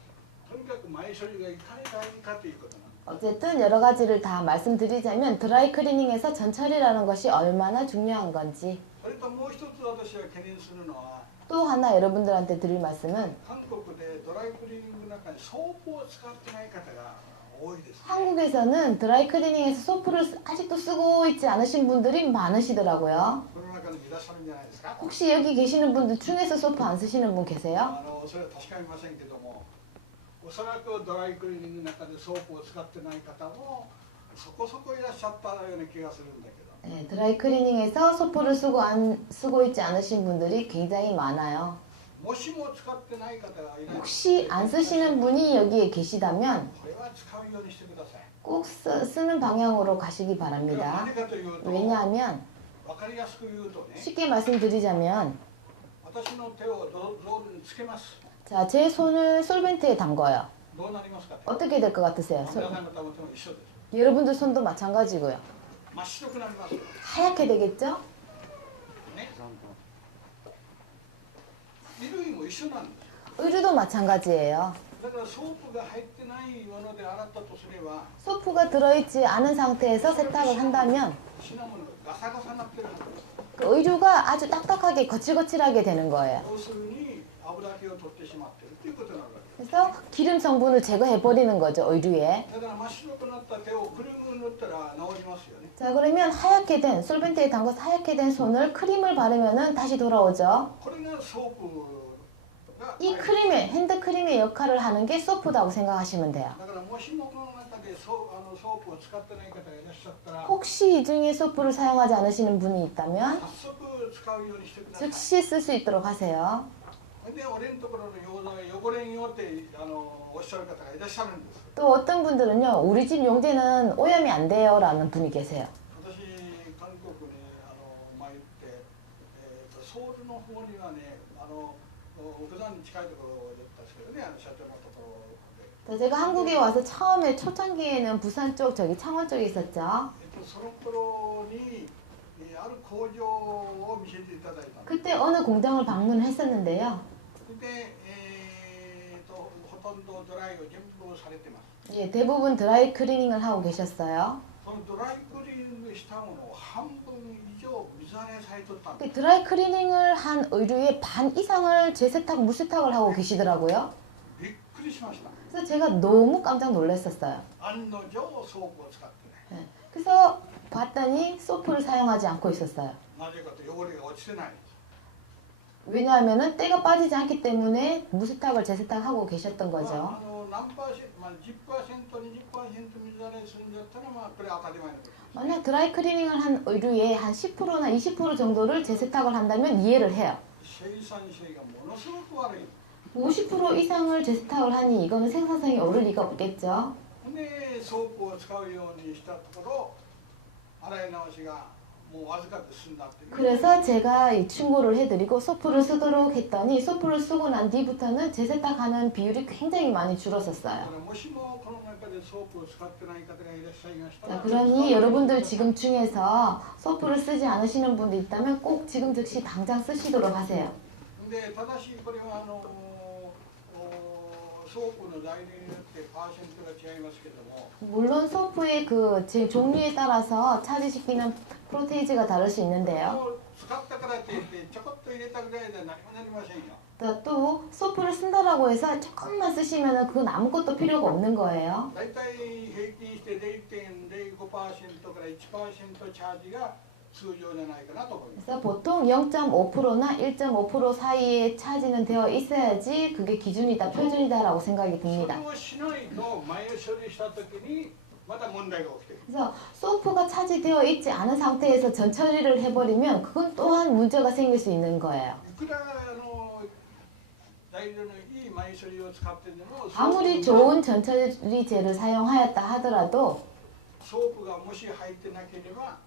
とにかく前処理がいかに大事かということなんです。 어쨌든 여러 가지를 다 말씀드리자면 드라이클리닝에서 전처리라는 것이 얼마나 중요한 건지 それともう一つ私が懸念するのは 또 하나 여러분들한테 드릴 말씀은 韓国でドライクリーニングの中にソープを使ってない方が多いです、ね。 한국에서는 드라이클리닝에서 소프를 아직도 쓰고 있지 않으신 분들이 많으시더라고요. この中にいらっしゃるんじゃないですか。 혹시 여기 계시는 분들 중에서 소프 안 쓰시는 분 계세요? それは確かめませんけども、おそらくドライクリーニングの中でソープを使ってない方もそこそこいらっしゃったような気がするんだけど。 네, 드라이클리닝에서 소프를 쓰고 있지 않으신 분들이 굉장히 많아요. もしも使ってない方がいらっしゃる。 혹시 안 쓰시는 분이 여기에 계시다면 これは使うようにしてください。 꼭 쓰는 방향으로 가시기 바랍니다. 何かというと、 왜냐하면 分かりやすく言うとね、 쉽게 말씀드리자면 私の手をゾールにつけます。 자, 제 손을 솔벤트에 담궈요. どうなりますかね。 어떻게 될 것 같으세요? 皆さん方も一緒です。 여러분들 손도 마찬가지고요. 真っ白くなりますよ。 하얗게 되겠죠? ね。衣類も一緒なんです。 의류도 마찬가지예요. だからソープが入ってないもので洗ったとすれば、 소프가 들어있지 않은 상태에서 세탁을 한다면 品物がガサガサになってるはずです。 그 의류가 아주 딱딱하게 거칠거칠하게 되는 거예요. 要するに油気を取ってしまってるということになるわけです。 그래서 기름 성분을 제거해버리는 거죠, 의류에. だから真っ白くなった手をクリーム塗ったら治りますよね。 자, 그러면 하얗게 된, 솔벤트에 담궈서 하얗게 된 손을 크림을 바르면은 다시 돌아오죠. これがソープが 이 크림의, 핸드크림의 역할을 하는 게 소프다고 생각하시면 돼요. だからもしもこの中でソープを使ってない方がいらっしゃったら 혹시 이 중에 소프를 사용하지 않으시는 분이 있다면 早速使うようにしてください。 즉시 쓸 수 있도록 하세요. で俺のところの溶剤が汚れんよっておっしゃる方がいらっしゃるんです。 또 어떤 분들은요, 우리 집 용제는 오염이 안 돼요 라는 분이 계세요. 私韓国に前行って、ソウルの方にはね奥山に近いところだったんですけどね、社長のところで。 자, 제가 한국에 와서 처음에 초창기에는 부산 쪽, 저기 창원 쪽에 있었죠. その頃にある工場を見せていただいたんです。 그때 어느 공장을 방문했었는데요. で、ほとんどドライを全部されてます。 예, 대부분 드라이 클리닝을 하고 계셨어요. そのドライクリーニングしたものを半分以上水洗いされとったんです。 근데 드라이 클리닝을 한 의류의 반 이상을 재세탁, 물세탁을 하고 계시더라고요. びっくりしました。 그래서 제가 너무 깜짝 놀랐었어요. 案の定ソープを使ってない。 예, 그래서 봤더니 소프를 사용하지 않고 있었어요. なぜかと汚れが落ちてないんです。 왜냐하면은 때가 빠지지 않기 때문에 무세탁을 재세탁하고 계셨던 거죠. 何パーセント、10%、20%水洗いするんだったらこれ当たり前のことです。 만약 드라이 클리닝을 한 의류의 한 10%나 20% 정도를 재세탁을 한다면 이해를 해요. 生産性がものすごく悪い。 50% 이상을 재세탁을 하니 이거는 생산성이 오를 리가 없겠죠. でソープを使うようにしたところ洗い直しがもうわずかで済んだっていう。 그래서 제가 이 충고를 해드리고 소프를 쓰도록 했더니 소프를 쓰고 난 뒤부터는 재세탁하는 비율이 굉장히 많이 だ 줄었었어요. からもしもこの中でソープを使ってない方がいらっしゃいました 자, ら、 그러니 여러분들 지금 중에서 소프를 쓰지 않으시는 분들 있다면 꼭 지금 즉시 당장 쓰시도록 하세요. でただしこれはソープの材料によってパーセントが違いますけども、 물론 소프의 그 종류에 따라서 차지시키는 프로테이지가 다를 수 있는데요. 使ったからって言ってちょこっと入れたぐらいで何もなりませんよ。 또 소프를 쓴다라고 해서 조금만 쓰시면 그건 아무것도 필요가 없는 거예요. だいたい平均して 0.05% から 1% チャージが通常じゃないかなと思います。 그래서 보통 0.5%나 1.5% 사이에 차지는 되어 있어야지 그게 기준이다, 표준이다라고 생각이 それ 듭니다. をしないと前処理した時にまた問題が起きてくる。 그래서 소프가 차지되어 있지 않은 상태에서 전처리를 해버리면 그건 또한 문제가 생길 수 있는 거예요. いくら材料のいい前処理を使ってでも 아무리 좋은 전처리제를 사용하였다 하더라도 ソープがもし入ってなければ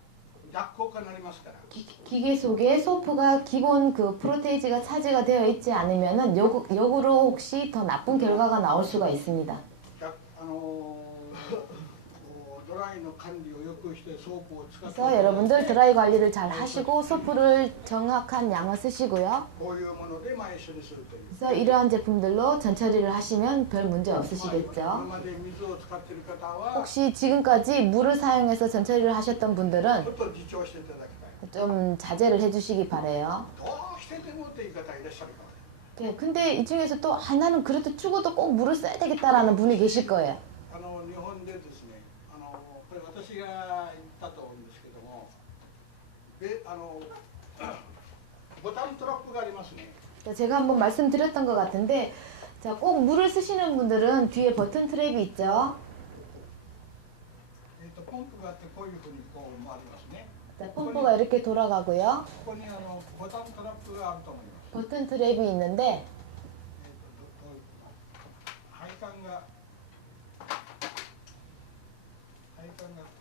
逆効果になりますから。 기계 속에 소프가 기본 그 프로테이지가 차지가 되어 있지 않으면은 역으로 혹시 더 나쁜 결과가 나올 수가 있습니다. ドライの管理をよくしてソープを使って 그래서 여러분들 드라이 관리를 잘 하시고 소프를 정확한 양을 쓰시고요. こういうもので前処理するという。 그래서 이러한 제품들로 전처리를 하시면 별 문제 今 없으시겠죠. まで水を使っている方は 혹시 지금까지 물을 사용해서 전처리를 하셨던 ちょ 분들은 っと自重していただきたい。 좀 자제를 해주시기 바래요. どうしてでもって言い方いらっしゃるか。 네, 근데 이 중에서 또 나는 그래도 죽어도 꼭 물을 써야 되겠다라는 분이 계실 거예요. 日本でですね、これ私が言ったと思うんですけども、ボタントラップがありますね。 제가 한번 말씀드렸던 것 같은데, 자, 꼭 물을 쓰시는 분들은 뒤에 버튼 트랩이 있죠. ポンプがあってこういうふうにこう回りますね。 자, 펌프가 이렇게 돌아가고요. ここにボタントラップがあると思います。 버튼 트랩이 있는데 配管が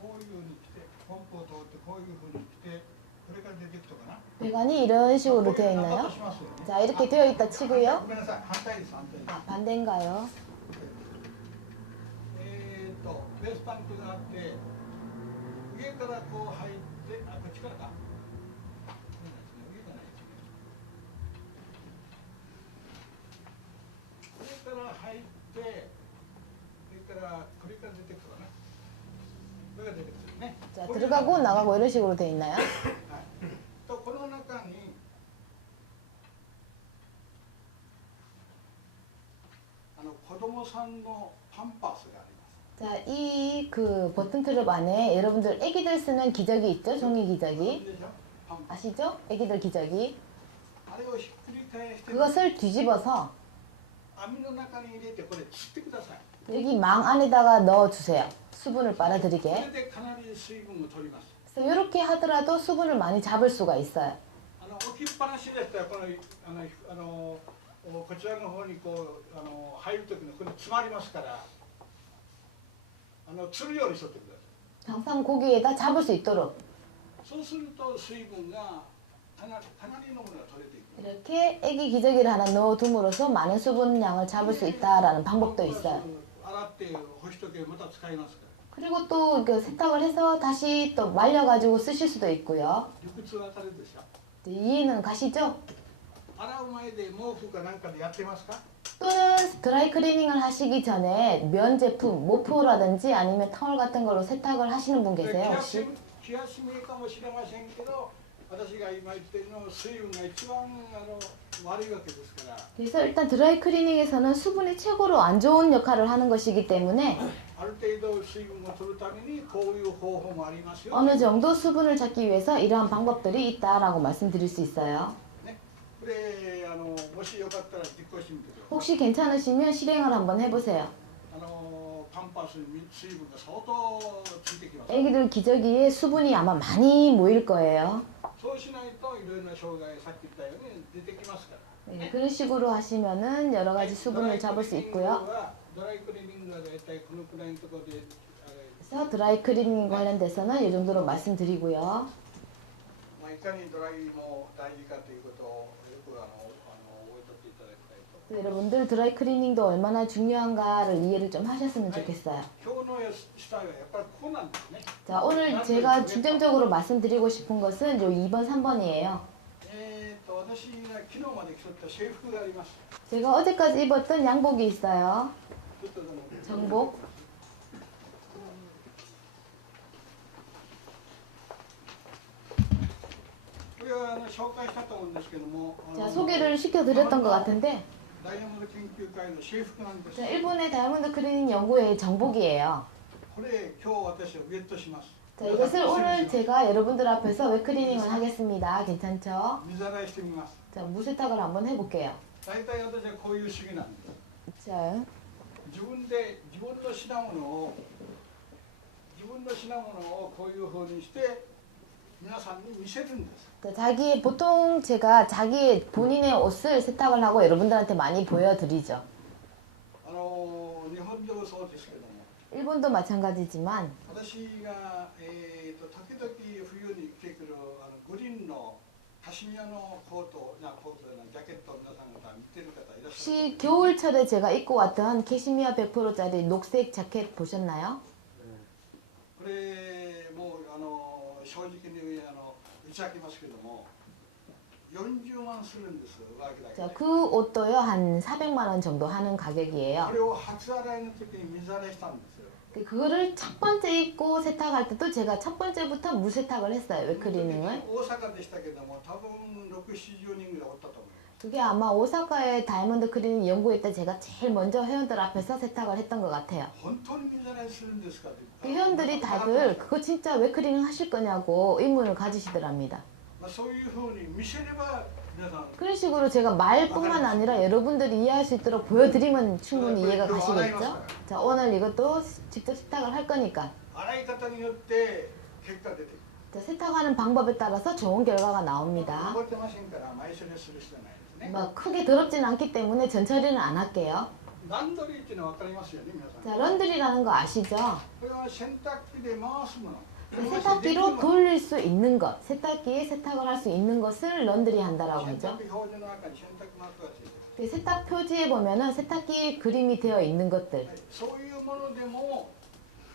こういうふうに来て、ポンプを通ってこういうふうに来て、これから出ていくとかな。 배관이 이런 식으로 こう 되어 いう 있나요? 中としますよね。 자, 이렇게 되어 있다 치고요. ごめんなさい、反対です、反対です。 아, 반대인가요? ベースパンクがあって、上からこう入って、あ、こっちからか。上じゃないですね。上から入って、それからこれから出てくるかな。これが出てくるね。 자, 들어가고 나가고 이런 식으로 되어 있나요? はい。とこの中に子供さんのパンパスがあります。 자, 이 그 버튼 트럭 안에 여러분들 애기들 쓰는 기저귀 있죠? 종이 いい 기저귀. でしょ？パンパス。 아시죠? 애기들 기저귀. あれをひっくり返して 그것을 뒤집어서 網の中に入れてこれ釣ってください。 여기 망 안에다가 넣어주세요. 수분을 こ 빨아들이게. れでかなり水分を取ります。 그래서 이렇게 하더라도 수분을 많이 잡을 수가 있어요. 置きっぱなしでしたらこちらの方にこう入る時のこれ詰まりますから釣るようにしとってください。 항상 고기에다 잡을 수 있도록 そうすると水分がかなりのものが取れていく。 이렇게 애기 기저귀를 하나 넣어둠으로써 많은 수분량을 잡을 수 있다라는 방법도 있어요. 洗って干しとけばまた使いますから。 그리고 또 그 세탁을 해서 다시 또 말려가지고 쓰실 수도 있고요. 理屈わかるでしょ。 이해는 가시죠? 洗う前で毛布かなんかでやってますか？ 또는 드라이 클리닝을 하시기 전에 면 제품, 모프라든지 아니면 타월 같은 걸로 세탁을 하시는 분 계세요, 혹시? 気休めかもしれませんけど、私が今言ってるのは水分が一番悪いわけですから。 그래서 일단 드라이 클리닝에서는 수분이 최고로 안 좋은 역할을 하는 것이기 때문에 ある程度水分を取るためにこういう方法もありますよ。 어느 정도 수분을 잡기 위해서 이러한 방법들이 있다라고 말씀드릴 수 있어요. ね、これもしよかったら実行してみてください。 혹시 괜찮으시면 실행을 한번 해보세요. パンパスに水分が相当ついてきます。 애기들 기저귀에 수분이 아마 많이 모일 거예요. そうしないといろいろな障害さっき言ったように出てきますから。 네, 그런 식으로 하시면은 여러 가지 수분을 잡을 수 있고요. ドライクリーニングはだいたいこのくらいのところで 그래서 드라이 클리닝 관련돼서는 이 정도로 말씀드리고요. まあ、いかにドライも大事かということをよく覚えとっていただきたいと。 그래서 여러분들 드라이 클리닝도 얼마나 중요한가를 이해를 좀 하셨으면 좋겠어요. 今日のスタイルはやっぱりこうなんですね。 자, 오늘 제가 중점적으로 말씀드리고 싶은 것은 요 2번, 3번이에요. 私が昨日まで着とった制服があります。 제가 어제까지 입었던 양복이 있어요. ちょっとでも 정복. これは紹介したと思うんですけども、 제가 소개를 시켜드렸던 것 같은데 ダイヤモンド研究会の制服なんです。 자, 일본의 다이아몬드 클리닝 연구회의 정복이에요. これ今日私はウェットします。 자, 이것을 오늘 제가 여러분들 앞에서 웹클리닝을 하겠습니다. 괜찮죠? 水洗いしてみます。 자, 무세탁을 한번 해볼게요. 大体私はこういう主義なんです。 자, 自分の品物をこういう風にして皆さんに見せるんです。 자, 보통 제가 자기 본인의 옷을 세탁을 하고 여러분들한테 많이 보여드리죠. 日本でもそうですけども、 일본도 마찬가지지만 私が、時々冬に着てくるグリーンのカシミヤのジャケットを皆さん方見てる方いらっしゃる。 혹시 겨울철에 제가 입고 왔던 캐시미어 100%짜리 녹색 자켓 보셨나요? これもう正直に打ち明けますけども40万するんです上着だけ 자, で。 그 옷도요 한 400만 원 정도 하는 가격이에요. これを初洗いの時に水洗いしたんですよ。 그거를 첫 번째 입고 세탁할 때도 제가 첫 번째부터 물 세탁을 했어요. 웹클리닝을. 大阪でしたけども多分6、70人ぐらいおったと思います。 그게 아마 오사카의 다이아몬드 클리닝 연구회 때 제가 제일 먼저 회원들 앞에서 세탁을 했던 것 같아요. 本当に水洗いするんですかって。 그 회원들이 다들 그거 진짜 웹클리닝 하실 거냐고 의문을 가지시더랍니다. まあそういうふうに見せれば皆さん 그런 식으로 제가 말뿐만 아니라 여러분들이 이해할 수 있도록 보여드리면 충분히 이해가 가시겠죠? 자, 오늘 이것도 직접 세탁을 할 거니까 洗い方によって結果出てくる。 자, 세탁하는 방법에 따라서 좋은 결과가 나옵니다. 覚えてませんから毎週する必要ないですね。 뭐 크게 더럽지는 않기 때문에 전처리는 안 할게요. ランドリーっていうのは分かりますよね皆さん。 자, 런드리라는 거 아시죠? これは洗濯機で回すもの。 세탁기로 돌릴 수 있는 것, 세탁기에 세탁을 할 수 있는 것을 런드리 한다라고 하죠. 洗濯表示の中に洗濯マークがついてる。 그 세탁 표지에 보면은 세탁기 그림이 되어 있는 것들, そういうものでも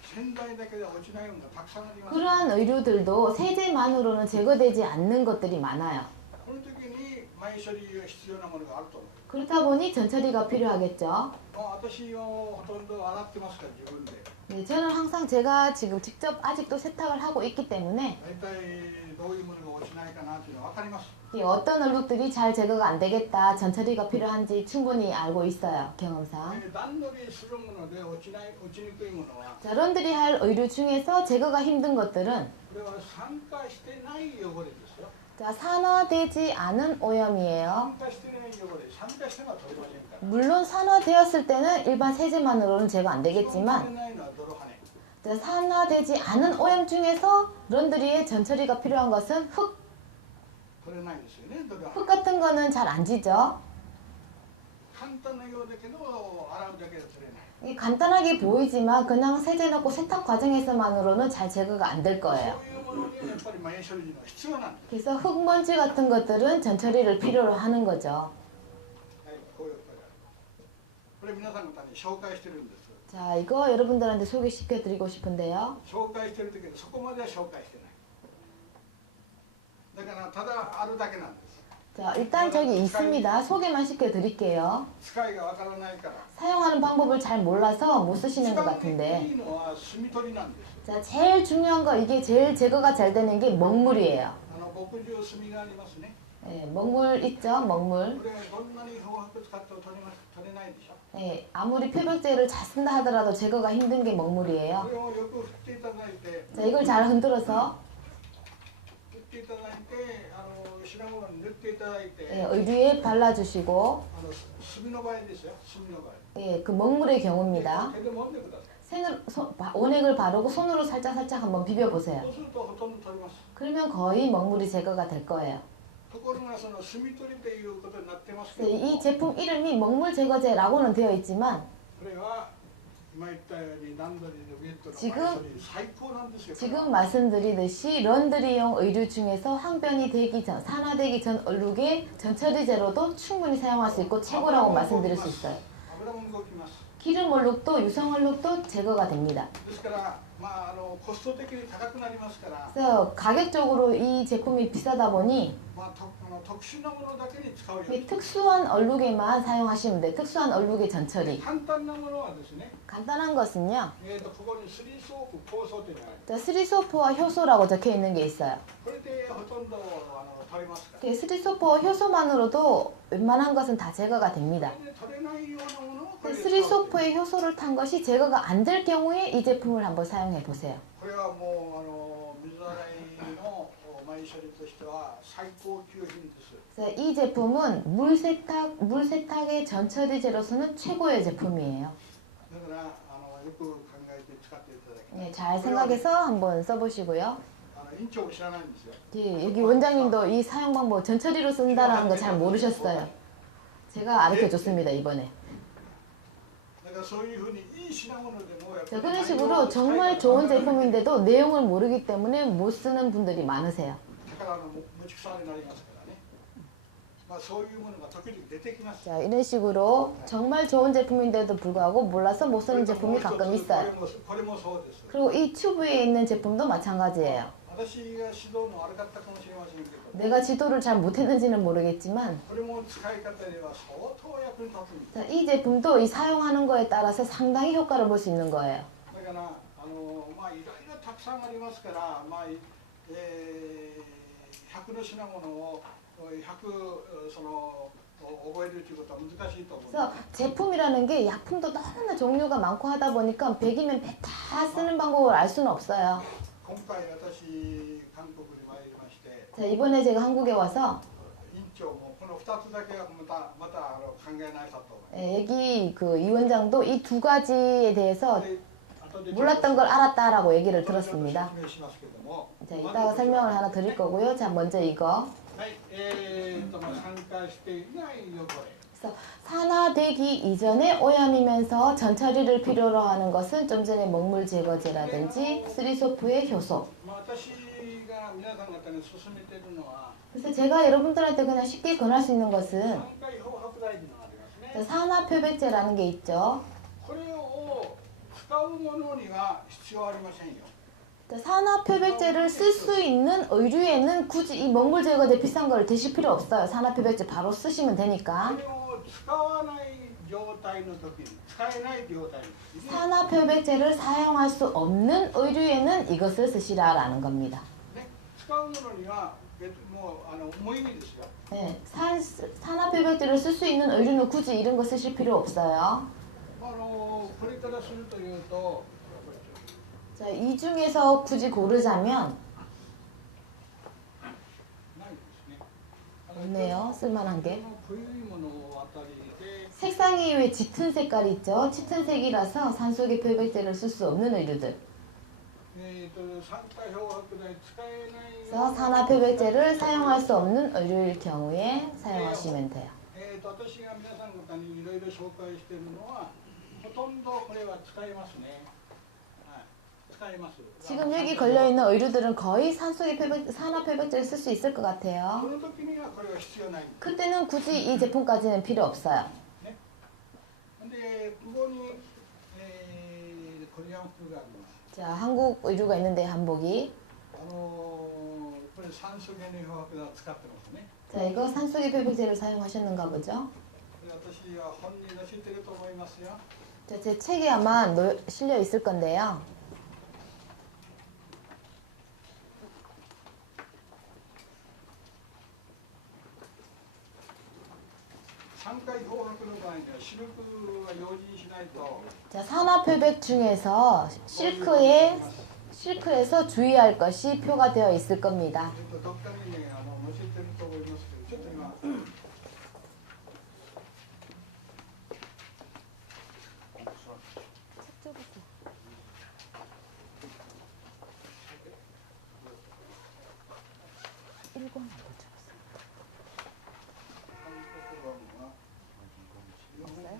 洗剤だけでは落ちないものがたくさんあります。 그러한 의류들도 세제만으로는 제거되지 않는 것들이 많아요. この時に前処理が必要なものがあると思う。 그렇다 보니 전처리가 필요하겠죠. 私はほとんど洗ってますから自分で。 네, 저는 항상 제가 지금 직접 아직도 세탁을 하고 있기 때문에 大体どういうものが落ちないかなっていうのは分かります。 이 어떤 얼룩들이 잘 제거가 안 되겠다, 전처리가 필요한지 충분히 알고 있어요, 경험상. 段取りするもので落ちにくいものは 자, 런드리 할 의류 중에서 제거가 힘든 것들은 これは酸化してない汚れですよ。 자, 산화되지 않은 오염이에요. 酸化してない汚れ、酸化しては取れませんから。 물론 산화되었을 때는 일반 세제만으로는 제거 안 取れ 되겠지만 ないのは泥跳ね。 자, 산화되지 않은 오염 중에서 런드리에 전처리가 필요한 것은 흙 取れないですよね、泥は。 흙 같은 거는 잘 안 지죠. 簡単なようだけど洗うだけで取れない。 이 간단하게 보이지만 그냥 세제 넣고 세탁 과정에서만으로는 잘 제거가 안 될 そ 거예요. ういうものにやっぱり前処理の必要なんです。 그래서 흙먼지 같은 것들은 전처리를 필요로 하는 거죠. はい、こういうこれ皆さん方に紹介してるんです。 자, 이거 여러분들한테 소개시켜 드리고 싶은데요. 紹介してる時にそこまでは紹介してない。だからただあるだけなんです。 자, 일단 저기 있습니다. 소개만 시켜 드릴게요. 使いがわからないから。 사용하는 방법을 잘 몰라서 못 쓰시는 것 一番い 같은데. いのは炭取りなんです。 자, 제일 중요한 거 이게 제일 제거가 잘 되는 게 먹물이에요. 牧場炭がありますね。 예, 먹물 있죠? 먹물. これがどんなに漂白使っても取れないでしょ。 예, 아무리 표백제를 잘 쓴다 하더라도 제거가 힘든 게 こ 먹물이에요. れをよく振っていただいて、 자, 이걸 잘 흔들어서 振っていただいて、品物に塗っていただいて、 예, 의류에 발라주시고 炭の場合ですよ。炭の場合。 예, 그 먹물의 경우입니다. 手で揉んでください。 온액을 바르고 손으로 살짝살짝 한번 비벼보세요. そうするとほとんど取れます。 그러면 거의 먹물이 제거가 될 거예요. ところがその炭取りということになってますけ 그래서 ども、 이 제품 이름이 먹물 제거제라고는 되어 있지만 これは今言ったようにランドリーのウェットの 지금 前処理最高なんですよ。 지금 말씀드리듯이 런드리용 의류 중에서 항변이 되기 전, 산화되기 전 얼룩의 전처리제로도 충분히 사용할 수 있고 최고라고 말씀드릴 수 있어요. 油も動きます。 기름 얼룩도 유성 얼룩도 제거가 됩니다. ですからコスト的に高くなりますから、 그래서 가격적으로 이 제품이 비싸다 보니 特殊なものだけに使うよう 이 に。 특수한 얼룩에만 사용하시면 돼요. 특수한 얼룩의 전처리. 簡単なものはですね、 간단한 것은요. ここにスリーソープ、酵素というのがある。 자, 스리소포와 효소라고 적혀 있는 게 있어요. これでほとんど取れますから。 그 스리소포와 효소만으로도 웬만한 것은 다 제거가 됩니다. これで取れないようなものをこ 그 れで使う。 스리소포의 효소를 탄 것이 제거가 안 될 경우에 이 제품을 한번 사용해 보세요. これはもう水洗いの前処理としては最高級品です。 그래서 이 제품은 물세탁의 전처리제로서는 최고의 제품이에요. だからよく考えて使っていただきたい。 네, 잘 생각해서 한번 써보시고요. 院長も知らないんですよ。 예, 여기 원장님도 이 사용 방법 전처리로 쓴다라는 거 잘 모르셨어요. 제가 알려 줬습니다, 이번에. だからそういうふうにいい品物でもやっぱ 자, り 그런 식으로 정말 좋은 제품인데도 내용을 모르기 때문에 못 쓰는 분들이 많으세요. 宝の持ち腐りになりますからね。そういうものが時々出てきます。 자, 이런 식으로 정말 좋은 제품인데도 불구하고 몰라서 못 쓰는 제품이 가끔 있어요. これもそうです。 그리고 이 튜브에 있는 제품도 마찬가지예요. 私が指導の悪かったかもしれませんけど、 내가 지도를 잘 못했는지는 모르겠지만 これも使い方では相当役に立つんです。 자, 이 제품도 이 사용하는 거에 따라서 상당히 효과를 볼 수 있는 거예요. だからいろいろたくさんありますから、100の品物を100覚えるということは難しいと思う。 그래서 제품이라는 게 약품도 너무나 종류가 많고 하다 보니까 100이면 100 다 쓰는 방법을 알 수는 없어요. 今回私韓国に参りまして、 자, 이번에 제가 한국에 와서 院長もこの2つだけはまた考えないかと思います。 예, 여기 그 이 원장도 이 두 가지에 대해서 で後で 몰랐던 걸 알았다라고 얘기를 들었습니다. 説明しますけども、 자, 이따가 설명을 하나 드릴 거고요. 자, 먼저 이거. はい、参加していない汚れ。 그래서 산화되기 이전에 오염이면서 전처리를 필요로 하는 것은 좀 전에 먹물 제거제라든지 스리소프의 효소. まあ、私が皆さん方に勧めているのは 그래서 제가 여러분들한테 그냥 쉽게 권할 수 있는 것은 3回漂白剤というのがありますね。 산화표백제라는 게 있죠. これを使うものには必要ありませんよ。 산화표백제를 쓸 수 있는 의류에는 굳이 이 먹물 제거제 비싼 걸 드실 필요 없어요. 산화표백제 바로 쓰시면 こ 되니까. れを使わない状態の時に使えない状態に 산화표백제를 사용할 수 없는 의류에는 이것을 쓰시라라는 겁니다. ね、使うものには別もう無意味ですよ。 네, 산화표백제를 쓸 수 있는 의류는 굳이 이런 거 쓰실 필요 없어요. これからするというと 자, 이 중에서 굳이 고르자면 ないですね。 없네요. 쓸만한 게. この古いものあたりで 색상이 왜 짙은 색깔이 있죠? 짙은 색이라서 산소계 표백제를 쓸 수 없는 의류들. 酸化漂白剤使えない 그래서 산화표백제를 사용할 수 없는 의류일 경우에 사용하시면 돼요. 私が皆さん方にいろいろ紹介しているのはほとんどこれは使えますね。はい、使えます。 지금 여기 걸려있는 의류들은 거의 산화표백제를 쓸 수 있을 것 そ 같아요. の時にはこれは必要ないんです。 그때는 굳이 이 제품까지는 필요 없어요. で、ここに、コリアン風があります。 자, 한국 의류가 있는데 한복이. これ酸素系の漂白剤を使ってますね。 자, 이거 산소계 표백제를 사용하셨는가 보죠? で私は本に載せてると思いますよ。 자, 제 책에 아마 실려 있을 건데요. 3回漂白の場合にはシルクは用心しないと 자, 산화표백 중에서 실크에서 주의할 것이 표가 되어 있을 겁니다. どっかにね載せてると思いますけど、ちょっと今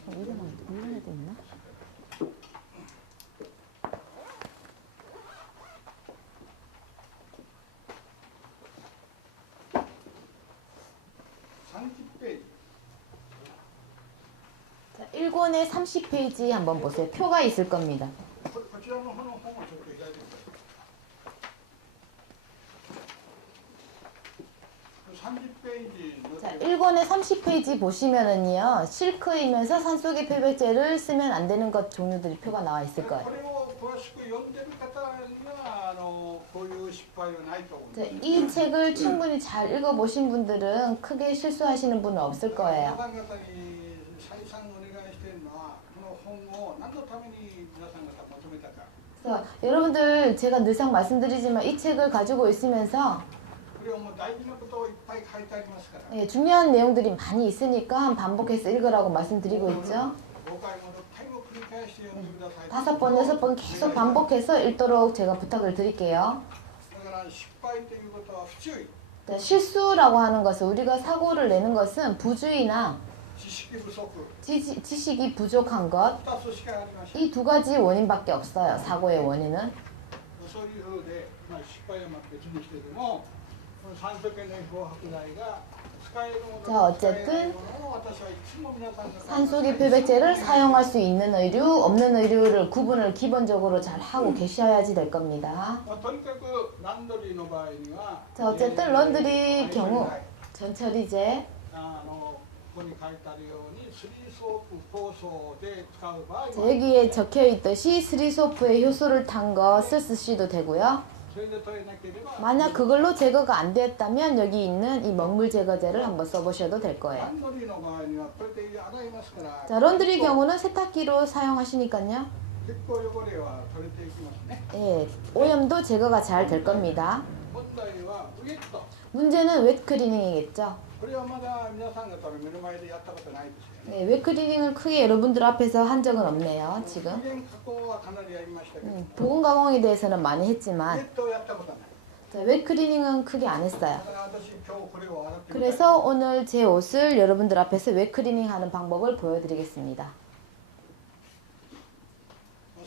일본에도 있나? 자, 1권의 30페이지 한번 보세요. 표가 있을 겁니다. こちらの方の本をちょっと開いてください。30ページの 자, 1권의 30페이지 보시면은요, 실크이면서 산소계 표백제를 쓰면 안 되는 것 종류들이 표가 나와 있을 こ 거예요. れを詳しく読んでる方にはこういう失敗はないと思うん 자, です。 이 책을 충분히 잘 읽어보신 분들은 크게 실수하시는 분은 없을 皆 거예요. さん方に再三お願いしているのはこの本を何のために皆さん方求めたか。 그래서 여러분들 제가 늘상 말씀드리지만 이 책을 가지고 있으면서 これはもう大事なことをいっぱい書いてありますから。 예, 중요한 내용들이 많이 있으니까 반복해서 읽으라고 말씀드리고 있죠. 5回も6回も繰り返して読んでください。 5번, 6번 계속 반복해서 읽도록 제가 부탁을 드릴게요. だから失敗ということは不注意、 자, 실수라고 하는 것은 우리가 사고를 내는 것은 부주의나 知識不足、 지식이 부족한 것, 2つしかありません。 이 두 가지 원인밖에 없어요. 사고의 원인은. そういうふうで、失敗は別にしてでも、この酸素系の漂白剤が使えるもの、 자, 어쨌든 使えないものを私はいつも皆さんが 산소계 표백제를 사용할 수 있는 의류, 없는 의류를 구분을 기본적으로 잘 하고 계셔야지 될 겁니다. とにかくランドリーの場合には、 자, 어쨌든 런드리 경우 전처리제, ここに書いてあるようにスリーソープ酵素で使う場合 자, は 여기에 적혀 있듯이 스리소프의 효소를 탄 거 쓰시도 되고요. それで取れなければ 만약 그걸로 제거가 안 되었다면 여기 있는 이 먹물 제거제를 한번 써보셔도 될 ラ 거예요. ンドリーの場合にはこれで洗いますから 자, 런드리 경우는 세탁기로 사용하시니까요. 結構汚れは取れていきますね。 예, 오염도 제거가 잘 될 겁니다. 問題はウエット。 문제는 웻 클리닝이겠죠. これはまだ皆さん方の目の前でやったことないですよね。 네, 웻 클리닝은 크게 여러분들 앞에서 한 적은 없네요. 資 지금 源加工はかなりやりましたけど、ウ 보건 가공에 대해서는 많이 エ 했지만 ットをやったことない。 자, 웹클리닝은 크게 안 했어요. ただ私今日これを洗ってみたい 그래서 오늘 제 옷을 여러분들 앞에서 웹클리닝 하는 방법을 보여드리겠습니다.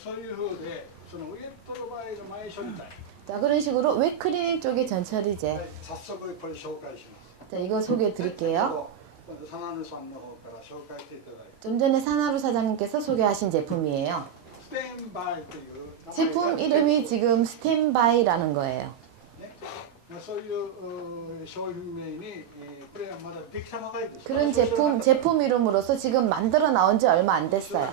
そういうふうでそのウエットの場合の前処理剤 자, 그런 식으로 웹클리닝 쪽의 전처리제. 早速これ紹介します 자, 이거 소개해 드릴게요. 今度サナヌさんの方から紹介していただいて 좀 전에 산하루 사장님께서 소개하신 제품이에요. ステンバイという名前 제품 이름이 지금 스탠바이라는 거예요. ねそういう商品名に、これはまだできたばかりです 그런 제품 이름으로서 지금 만들어 나온 지 얼마 안 됐어요.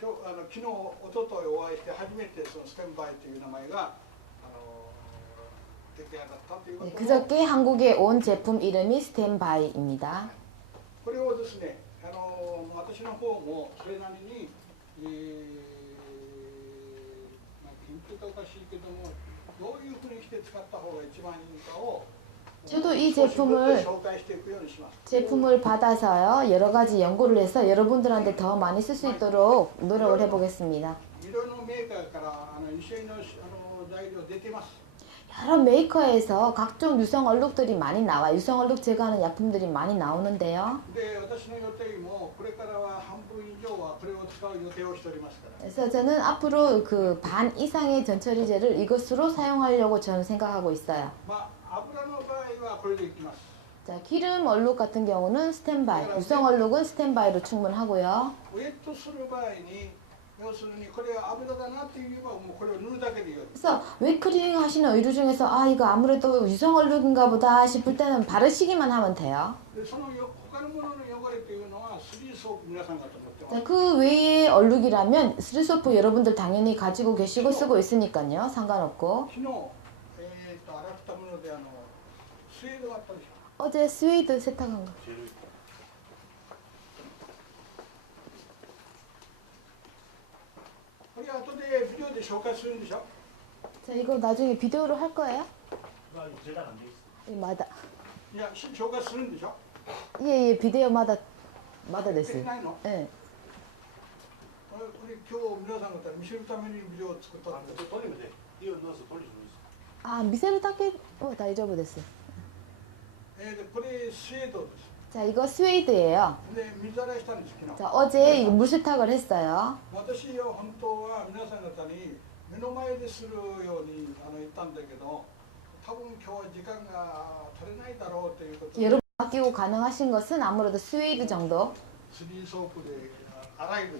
今日昨日一昨日お会いして初めてそのステンバイという名前が出来上がったというこ 네, とを 그저께 한국에 온 제품 이름이 스탠바이입니다. これをですね私の方もそれなりに、緊急とおかしいけどもどういうふうにして使った方が一番いいかを 저도 이 少しずつ 제품을 紹介していくようにします。 제품을 받아서요 여러 가지 연구를 해서 여러분들한테 더 많이 쓸 수 있도록 노력을 해보겠습니다. いろいろなメーカーから一緒の材料出てます。 여러 메이커에서 각종 유성 얼룩들이 많이 나와요. 유성 얼룩 제거하는 약품들이 많이 나오는데요. で私の予定もこれからは半分以上はこれを使う予定をしておりますから。 그래서 저는 앞으로 그 반 이상의 전처리제를 이것으로 사용하려고 저는 생각하고 있어요. まあ油の場合はこれでいきます。 자, 기름 얼룩 같은 경우는 스탠바이, 유성 얼룩은 스탠바이로 충분하고요. ウエットする場合に要するにこれは油だなって言えばもうこれを塗るだけでいいわけ。 그래서 웹클리닝 하시는 의류 중에서 아 이거 아무래도 유성 얼룩인가 보다 싶을 때는 바르시기만 하면 돼요. でその他のものの汚れというのはスリーソープ皆さんがと思ってま 자, す。 그 외의 얼룩이라면 스리소프 여러분들 당연히 가지고 계시고 쓰고 있으니까요. 상관없고. 昨日洗ったものでスウェードがあったでしょ。 어제 스웨이드 세탁한 거. これ後でビデオで紹介するんでしょ。 자, 이거 나중에 비디오로 할 거예요? 제작 안 돼 있어. 예, 마다. いや紹介するんでしょ。 예, 예, 비디오마다 でき 됐어요. ないの。 예. これ今日皆さん方に見せるためにビデオを作ったんです。 돌리면 돼. 이거 넣어서 돌려주고 있어. 아, 미세를 닦게 다이저브 됐어요. でこれスウェードです。 자, 이거 스웨이드예요. で水洗いしたんです昨日。 자, 어제 이 물세탁을 했어요. 私は本当は皆さん方に目の前でするように言ったんだけど、多分今日は時間が取れないだろうということで、 여러분 맡기고 가능하신 것은 아무래도 스웨이드 정도. スリーソープで洗える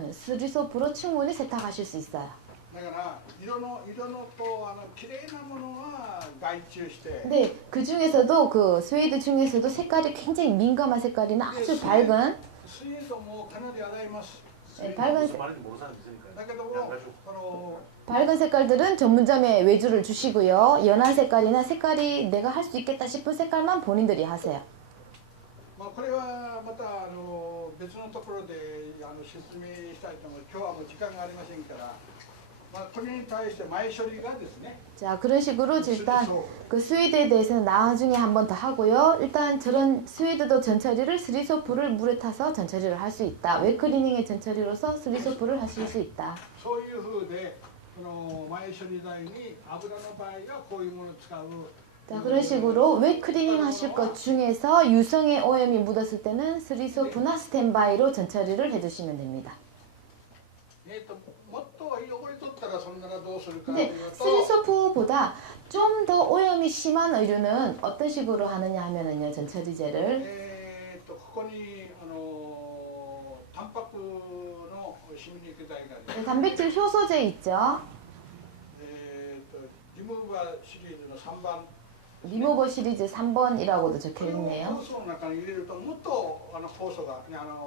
んです。 스리소프로 충분히 세탁하실 수 있어요. だから色のと綺麗なものは外注して、 근데 그 중에서도 그 스웨이드 중에서도 색깔이 굉장히 민감한 색깔이나 아주 밝은 スイートもかなり洗います。 밝은 무슨 말인지 모르는 사람 있으니까. だけども 양가지고. 밝은 색깔들은 전문점에 외주를 주시고요. 연한 색깔이나 색깔이 내가 할 수 있겠다 싶은 색깔만 본인들이 하세요. これはまた別のところで説明したいと思う。今日はもう時間がありませんから、これに対して前処理がですね。 자, 그런 식으로 일단 그 스웨이드에 대해서는 나중에 한 번 더 하고요. 일단 저런 스웨이드도 전처리를 스리소프를 물에 타서 전처리를 할 수 있다. 웹클리닝의 전처리로서 스리소프를 하실 수 있다. そういうふうで前処理剤に油の場合はこういうものを使う。 자, 그런 식으로 웹클리닝 하실 것 중에서 유성의 오염이 묻었을 때는 스리소프나 스탠바이로 전처리를 해주시면 됩니다. もっと汚れとったらそんならどうするかと 근데 いうと、 스리소프보다 좀 더 오염이 심한 의류는 어떤 식으로 하느냐 하면은요, 전처리제를 ここにタンパクの染み抜き剤があります。 네, 단백질 효소제 있죠. リムーバーシリーズの3番。 리모버 시리즈 3번이라고도 こ 적혀 れを 있네요. 酵素の中に入れるともっと酵素が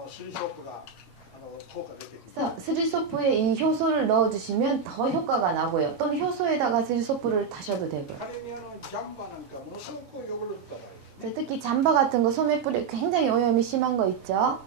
スリソープが効果出てきます。 그래서 스리소프에 이 효소를 넣어주시면 더 효과가 나고요. 또는 효소에다가 스리소프를 타셔도 되고요. 仮にジャンバなんかものすごく汚れた場合、 자, 특히 잠바 같은 거 소매뿌리 굉장히 오염이 심한 거 있죠.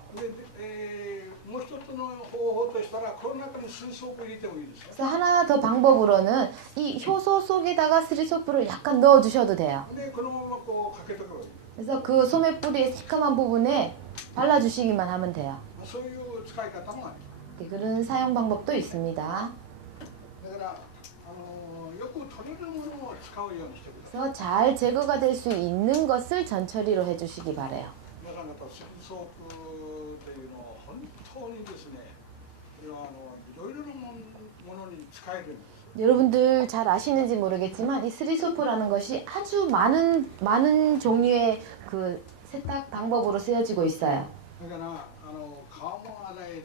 もう一つの方法としたらこの中にスリソープ入れてもいいですよ。 그래서 하나 더 방법으로는 이 효소 속에다가 스리소프를 약간 넣어주셔도 돼요. でこのままこうかけとけばいい。 그래서 그 소매뿌리의 새까만 부분에 발라주시기만 하면 돼요. そういう使い方もあります。 그런 사용 방법도 있습니다. だからよく取れるものを使うようにしてください。 그래서 잘 제거가 될 수 있는 것을 전처리로 해주시기 바래요. 皆さん方スリーソープというのは本当にですね、これはいろいろなものに使えるんです。 여러분들 잘 아시는지 모르겠지만 이 스리소프라는 것이 아주 많은 종류의 그 세탁 방법으로 쓰여지고 있어요. だから顔も洗える、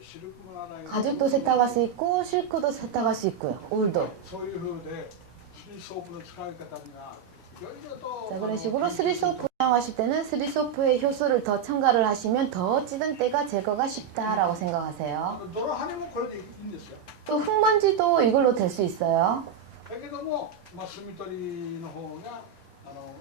シルクも洗える、 가죽도 세탁할 수 있고 실크도 세탁할 수 있고요. 울도. そういう風でスリーソープの使い方にはいろいろと 자, 그런 식으로 스리소프 사용하실 때는 스리소프의 효소를 더 첨가를 하시면 더 찌든 때가 제거가 쉽다라고 생각하세요. 泥跳ねもこれでいいんですよ。 또 흙먼지도 이걸로 될 수 있어요. だけども、炭取りの方が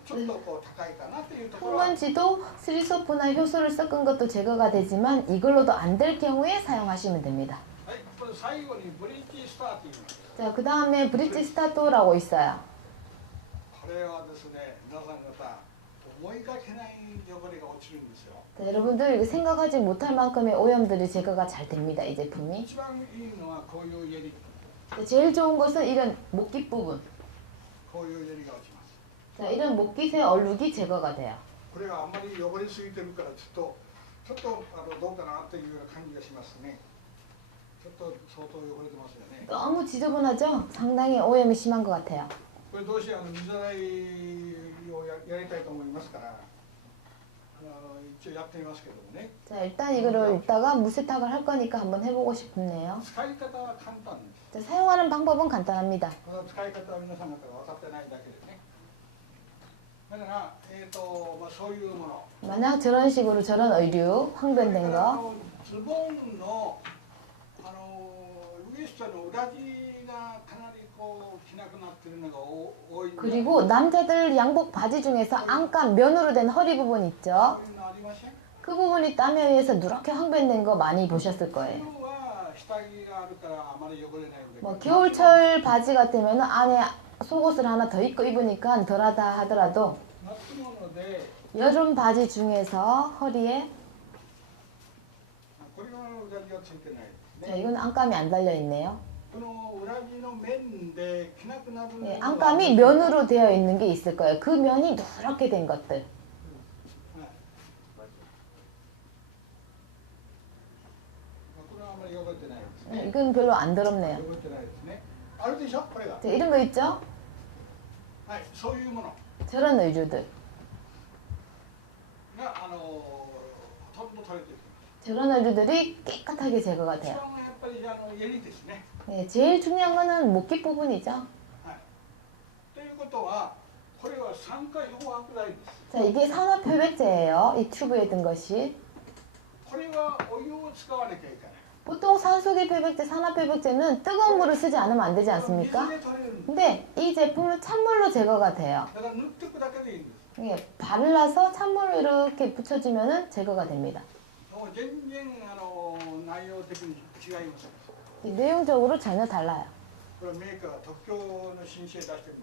ちょっとこう高いかなっていうところは、 흙먼지도 스리소프나 효소를 섞은 것도 제거가 되지만 이걸로도 안 될 경우에 사용하시면 됩니다. はい、これ最後にブリッジスターというの。 자, 그 다음에 브릿지 스타토라고 있어요. これはですね、皆さん方思いがけない汚れが落ちるんですよ。 자, 여러분들 이거 생각하지 못할 만큼의 오염들이 제거가 잘 됩니다. 이 제품이. 一番いいのはこういう襟、 자, 제일 좋은 것은 이런 목깃 부분. こういう襟が落ちます。 자, 이런 목깃의 얼룩이 제거가 돼요. これはあんまり汚れすぎてるからちょっとどうかなというような感じがしますね。ちょっと相当汚れてますよね。 너무 지저분하죠? 상당히 오염이 심한 것 같아요. これどうして水洗いをやりたいと思いますから、一応やってみますけどもね。 자, 일단 이거를 이따가 무세탁을 할 거니까 한번 해보고 싶네요. 使い方は簡単です。 자, 사용하는 방법은 간단합니다. この使い方は皆さん方が分かってないだけでね。だからそういうもの。 만약 저런 식으로 저런 의류 황변된 それから 거 ズボンのウエストの裏地がかなりこう着なくなってるのが多いんで。 그리고 남자들 양복 바지 중에서 안감 면으로 된 허리 부분 있죠? そういうのありません？ 그 부분이 땀에 의해서 누렇게 황변된 거 많이 보셨을 거예요. 今は下着があるからあまり汚れないんで。 뭐 겨울철 바지 같으면 안에 속옷을 하나 더 입고 입으니까 덜하다 하더라도 夏物で 여름 바지 중에서 허리에 これは裏地がついてないです 자, ね。 이건 안감이 안 달려 있네요. この裏地の面で着なくなるの 네, が 안감이 면으로 되어 있는 게 있을 거예요. 그 면이 누렇게 된 것들. はいこれはあまり汚れてないですね。 이건 별로 안 더럽네요. 汚れてないですね。あるでしょこれが。 자, 이런 거 있죠? はいそういうもの 저런 의류들. がほとんど取れてる。 저런 의류들이 깨끗하게 제거가 一 돼요. 番はやっぱり襟ですね。 네, 제일 중요한 거는 목깃 부분이죠. はい。ということはこれは酸化漂白剤です。 자, 이게 산화 표백제예요. 이 튜브에 든 것이. これはお湯を使わなきゃいけない。 보통 산소계 표백제, 산화 표백제는 뜨거운 물을 쓰지 않으면 안 되지 않습니까? 水で取れるんです。 근데 이 제품은 찬물로 제거가 돼요. だから塗っていくだけでいいんです。 이게 발라서 찬물을 이렇게 붙여주면 제거가 됩니다. もう全然内容的に違います。 이 내용적으로 전혀 달라요. これはメーカーが特許の申請出してる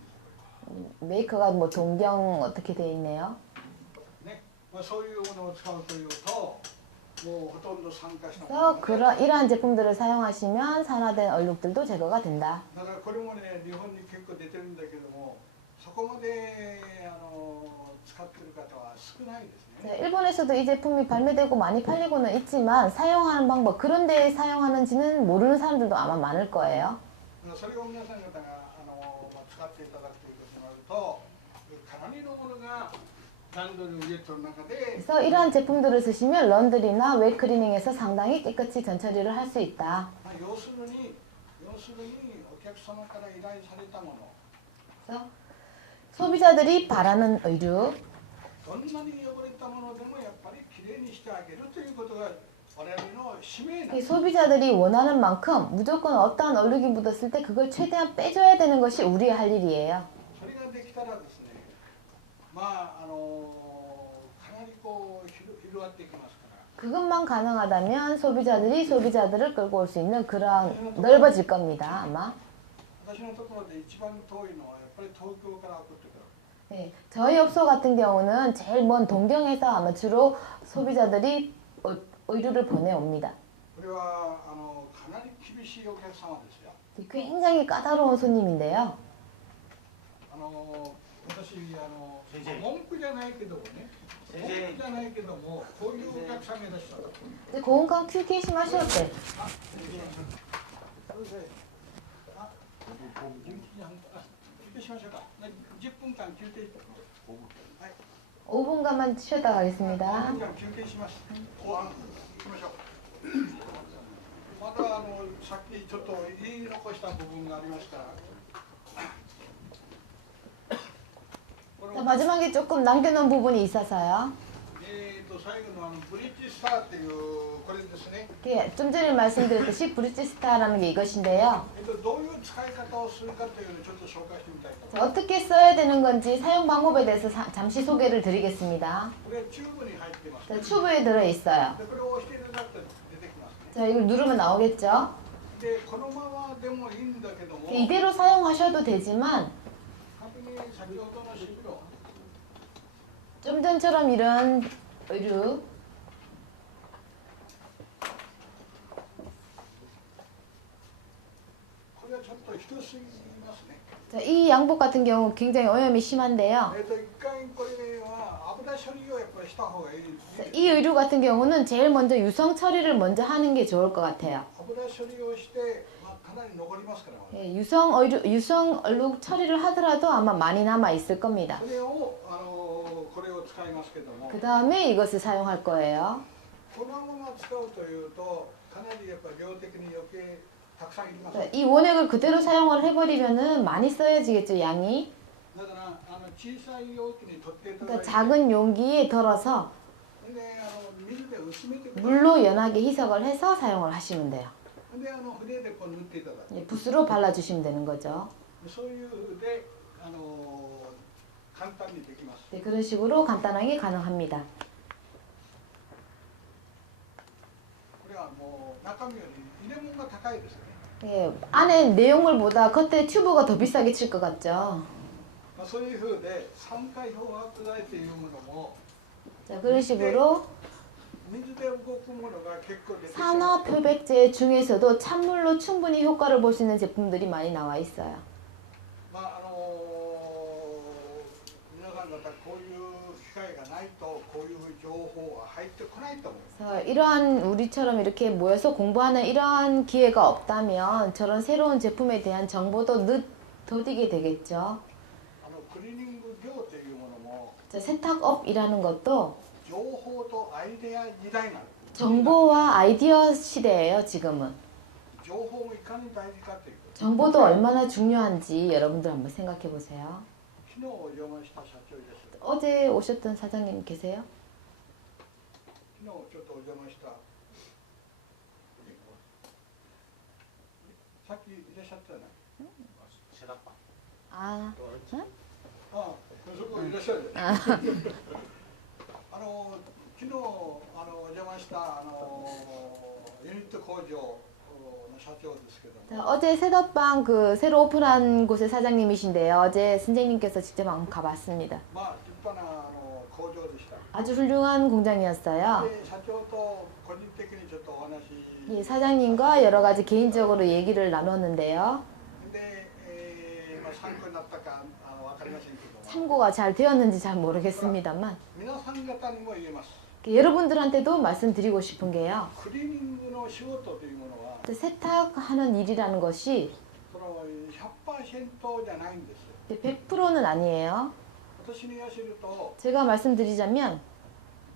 んです。 메이커가 뭐 동경 어떻게 돼 있네요. ね、そういうものを使うというと、もうほとんど酸化したも 그래서 ので、 이러한 제품들을 사용하시면 산화된 얼룩들도 제거가 된다. だからこれもね日本に結構出てるんだけども、そこまで使ってる方は少ないですね。 네, 일본에서도 이 제품이 발매되고 많이 팔리고는 있지만 사용하는 방법, 그런 데에 사용하는지는 모르는 사람들도 아마 많을 거예요. それを皆さん方が使っていただくということになると、かなりのものがランドリーウェットの中で、 그래서 이러한 제품들을 쓰시면 런드리나 웨이크리닝에서 상당히 깨끗이 전처리를 할 수 있다. 要するにお客様から依頼されたもの、 그래서 소비자들이 바라는 의류, どんなに汚れたものでもやっぱりきれいにしてあげるということが我々の使命なんで 이 す。 소비자들이 원하는 만큼 무조건 어떠한 얼룩이 묻었을 때 그걸 최대한 빼줘야 되는 것이 우리의 할 일이에요. それができたらですね、かなりこう広がっていきますから。 그것만 가능하다면 소비자들을 끌고 올 수 있는 그런 넓어질 겁니다, 아마. 私のところで一番遠いのはやっぱり東京から送ってくる。 네, 저희 업소 같은 경우는 제일 먼 동경에서 아마 주로 소비자들이 의류를 보내옵니다. これはかなり厳しいお客様ですよ。 굉장히 까다로운 손님인데요. 私先生文句じゃないけどもね、先文句じ生ゃないけども、こういうお客さんがいらっしゃる。 근데 고온감休憩しましょうって それで、あ、11時半か、休憩しましょうか。10分間休憩。はい。 5분간만 쉬었다 가겠습니다. 10分間休憩します。後半行きましょう。まださっきちょっと言い残した部分がありますから。 자, 마지막에 조금 남겨놓은 부분이 있어서요. 最後のブリッジスターっていうこれですね。 좀 전에 말씀드렸듯이 브릿지스타라는 게 이것인데요. どういう使い方をするかというのをちょっと紹介してみたいと思い 자, 어떻게 써야 되는 건지 사용 방법에 대해서 잠시 소개를 드리겠습니다. ます。これチューブに入ってます。 자, 튜브에 들어있어요. でこれを押していただくと出てきますね。 자, 이걸 누르면 나오겠죠? でこのままでもいいんだけども、 이대로 사용하셔도 되지만 先に先ほどの資料、 좀 전처럼 이런 의류 これはちょっとひどすぎますね。 자, 이 양복 같은 경우 굉장히 오염이 심한데요. 一回これは油処理をやっぱりした方がいい。 자, 이 의류 같은 경우는 제일 먼저 유성 처리를 먼저 하는 게 좋을 것 같아요. 油処理をして、かなり残りますから。 예, 유성 얼룩 처리를 하더라도 아마 많이 남아 있을 겁니다. それをこれを使いますけども、 그 다음에 이것을 사용할 거예요. このまま使うというとかなりやっぱり量的に余計たくさんいります。 자, 이 원액을 그대로 사용을 해버리면은 많이 써야지겠죠, 양이. だから小さい容器に取っていただい 그러니까 て、 작은 용기에 덜어서 で水で薄めてください。 물로 연하게 희석을 해서 사용을 하시면 돼요. で筆でこう塗っていただく。 예, 붓으로 발라주시면 되는 거죠. そういう風で簡単にできます。 네, 그런 식으로 간단하게 가능합니다. これはもう中身より入れ物が高いですよね。 예, 안에 내용물보다 겉에 튜브가 더 비싸게 칠 것 같죠. そういう風で酸化漂白剤というものも 자, 그런 식으로 水で動くものが結構出てきます。 산화 표백제 중에서도 찬물로 충분히 효과를 볼 수 있는 제품들이 많이 나와 있어요. 皆さん方こういう機会がないとこういう情報は入ってこないと思います。 그래서 이러한 우리처럼 이렇게 모여서 공부하는 이러한 기회가 없다면 저런 새로운 제품에 대한 정보도 더디게 되겠죠. クリーニング業というものも 자, 세탁업이라는 것도 情報とアイデア時代なの。 정보와 아이디어 시대예요, 지금은. 情報もいかに大事かということ。 정보도 얼마나 중요한지 여러분들 한번 생각해 보세요. 昨日お邪魔した社長です。 어제 오셨던 사장님 계세요? 昨日ちょっとお邪魔したさっきいらっしゃったよね。 세다빠 아, 응? ああ、そこいらっしゃる。 아, 昨日お邪魔したユニット工場の社長ですけども、 자, 어제 새덕방 그 새로 오픈한 곳의 사장님이신데요. 어제 선생님께서 직접 한번 가봤습니다. まあ立派な工場でした。 아주 훌륭한 공장이었어요. で社長と個人的にちょっとお話 예, 사장님과 여러 가지 개인적으로 얘기를 나눴는데요. で、参考になったかわかりませんけども、 참고가 잘 되었는지 잘 모르겠습니다만 皆さん方にも言えます。 여러분들한테도 말씀드리고 싶은 게요. クリーニングの仕事というものは 세탁하는 일이라는 것이 その 100% じゃないんですよ。 100%는 아니에요. 私に言わせると 제가 말씀드리자면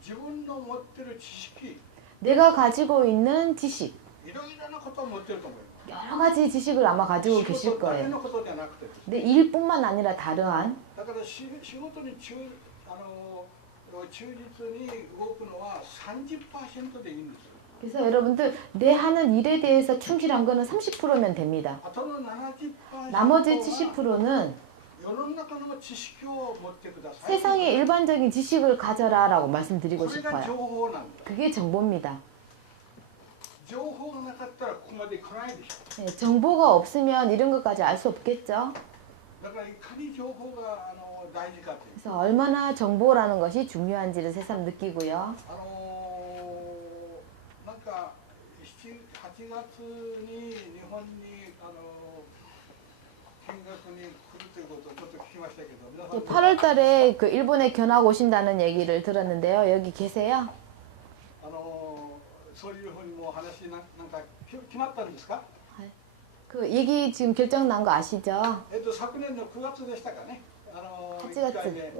自分の持ってる知識、 내가 가지고 있는 지식, いろいろなことを持ってると思います。 여러 가지 지식을 아마 가지고 仕 계실 事だけ 거예요. のことじゃなくて、 근데 일뿐만 아니라 다르한 だから仕事に忠実に動くのは 30% でいいんですよ。 그래서 여러분들 내 하는 일에 대해서 충실한 거는 30%면 됩니다. あとの 70% 나머지 は 70%는 世の中の知識を持ってください。 세상의 일반적인 지식을 가져라라고 말씀드리고 これが 싶어요. 情報なんだ。 그게 정보입니다. 情報がなかったらここまで来ないでしょ。 네, 정보가 없으면 이런 것까지 알 수 없겠죠. だからいかに情報が大事かという。 그래서 얼마나 정보라는 것이 중요한지를 새삼 느끼고요. なんか8月に日本に見学に来るということをちょっと聞きましたけど、皆さん 8월 달에 그 일본에 견학 오신다는 얘기를 들었는데요. 여기 계세요? そういうふうにもう話なんか決まったんですか？ 그 얘기 지금 결정 난 거 아시죠? 昨年の9月でしたかね。 8月。 1回目、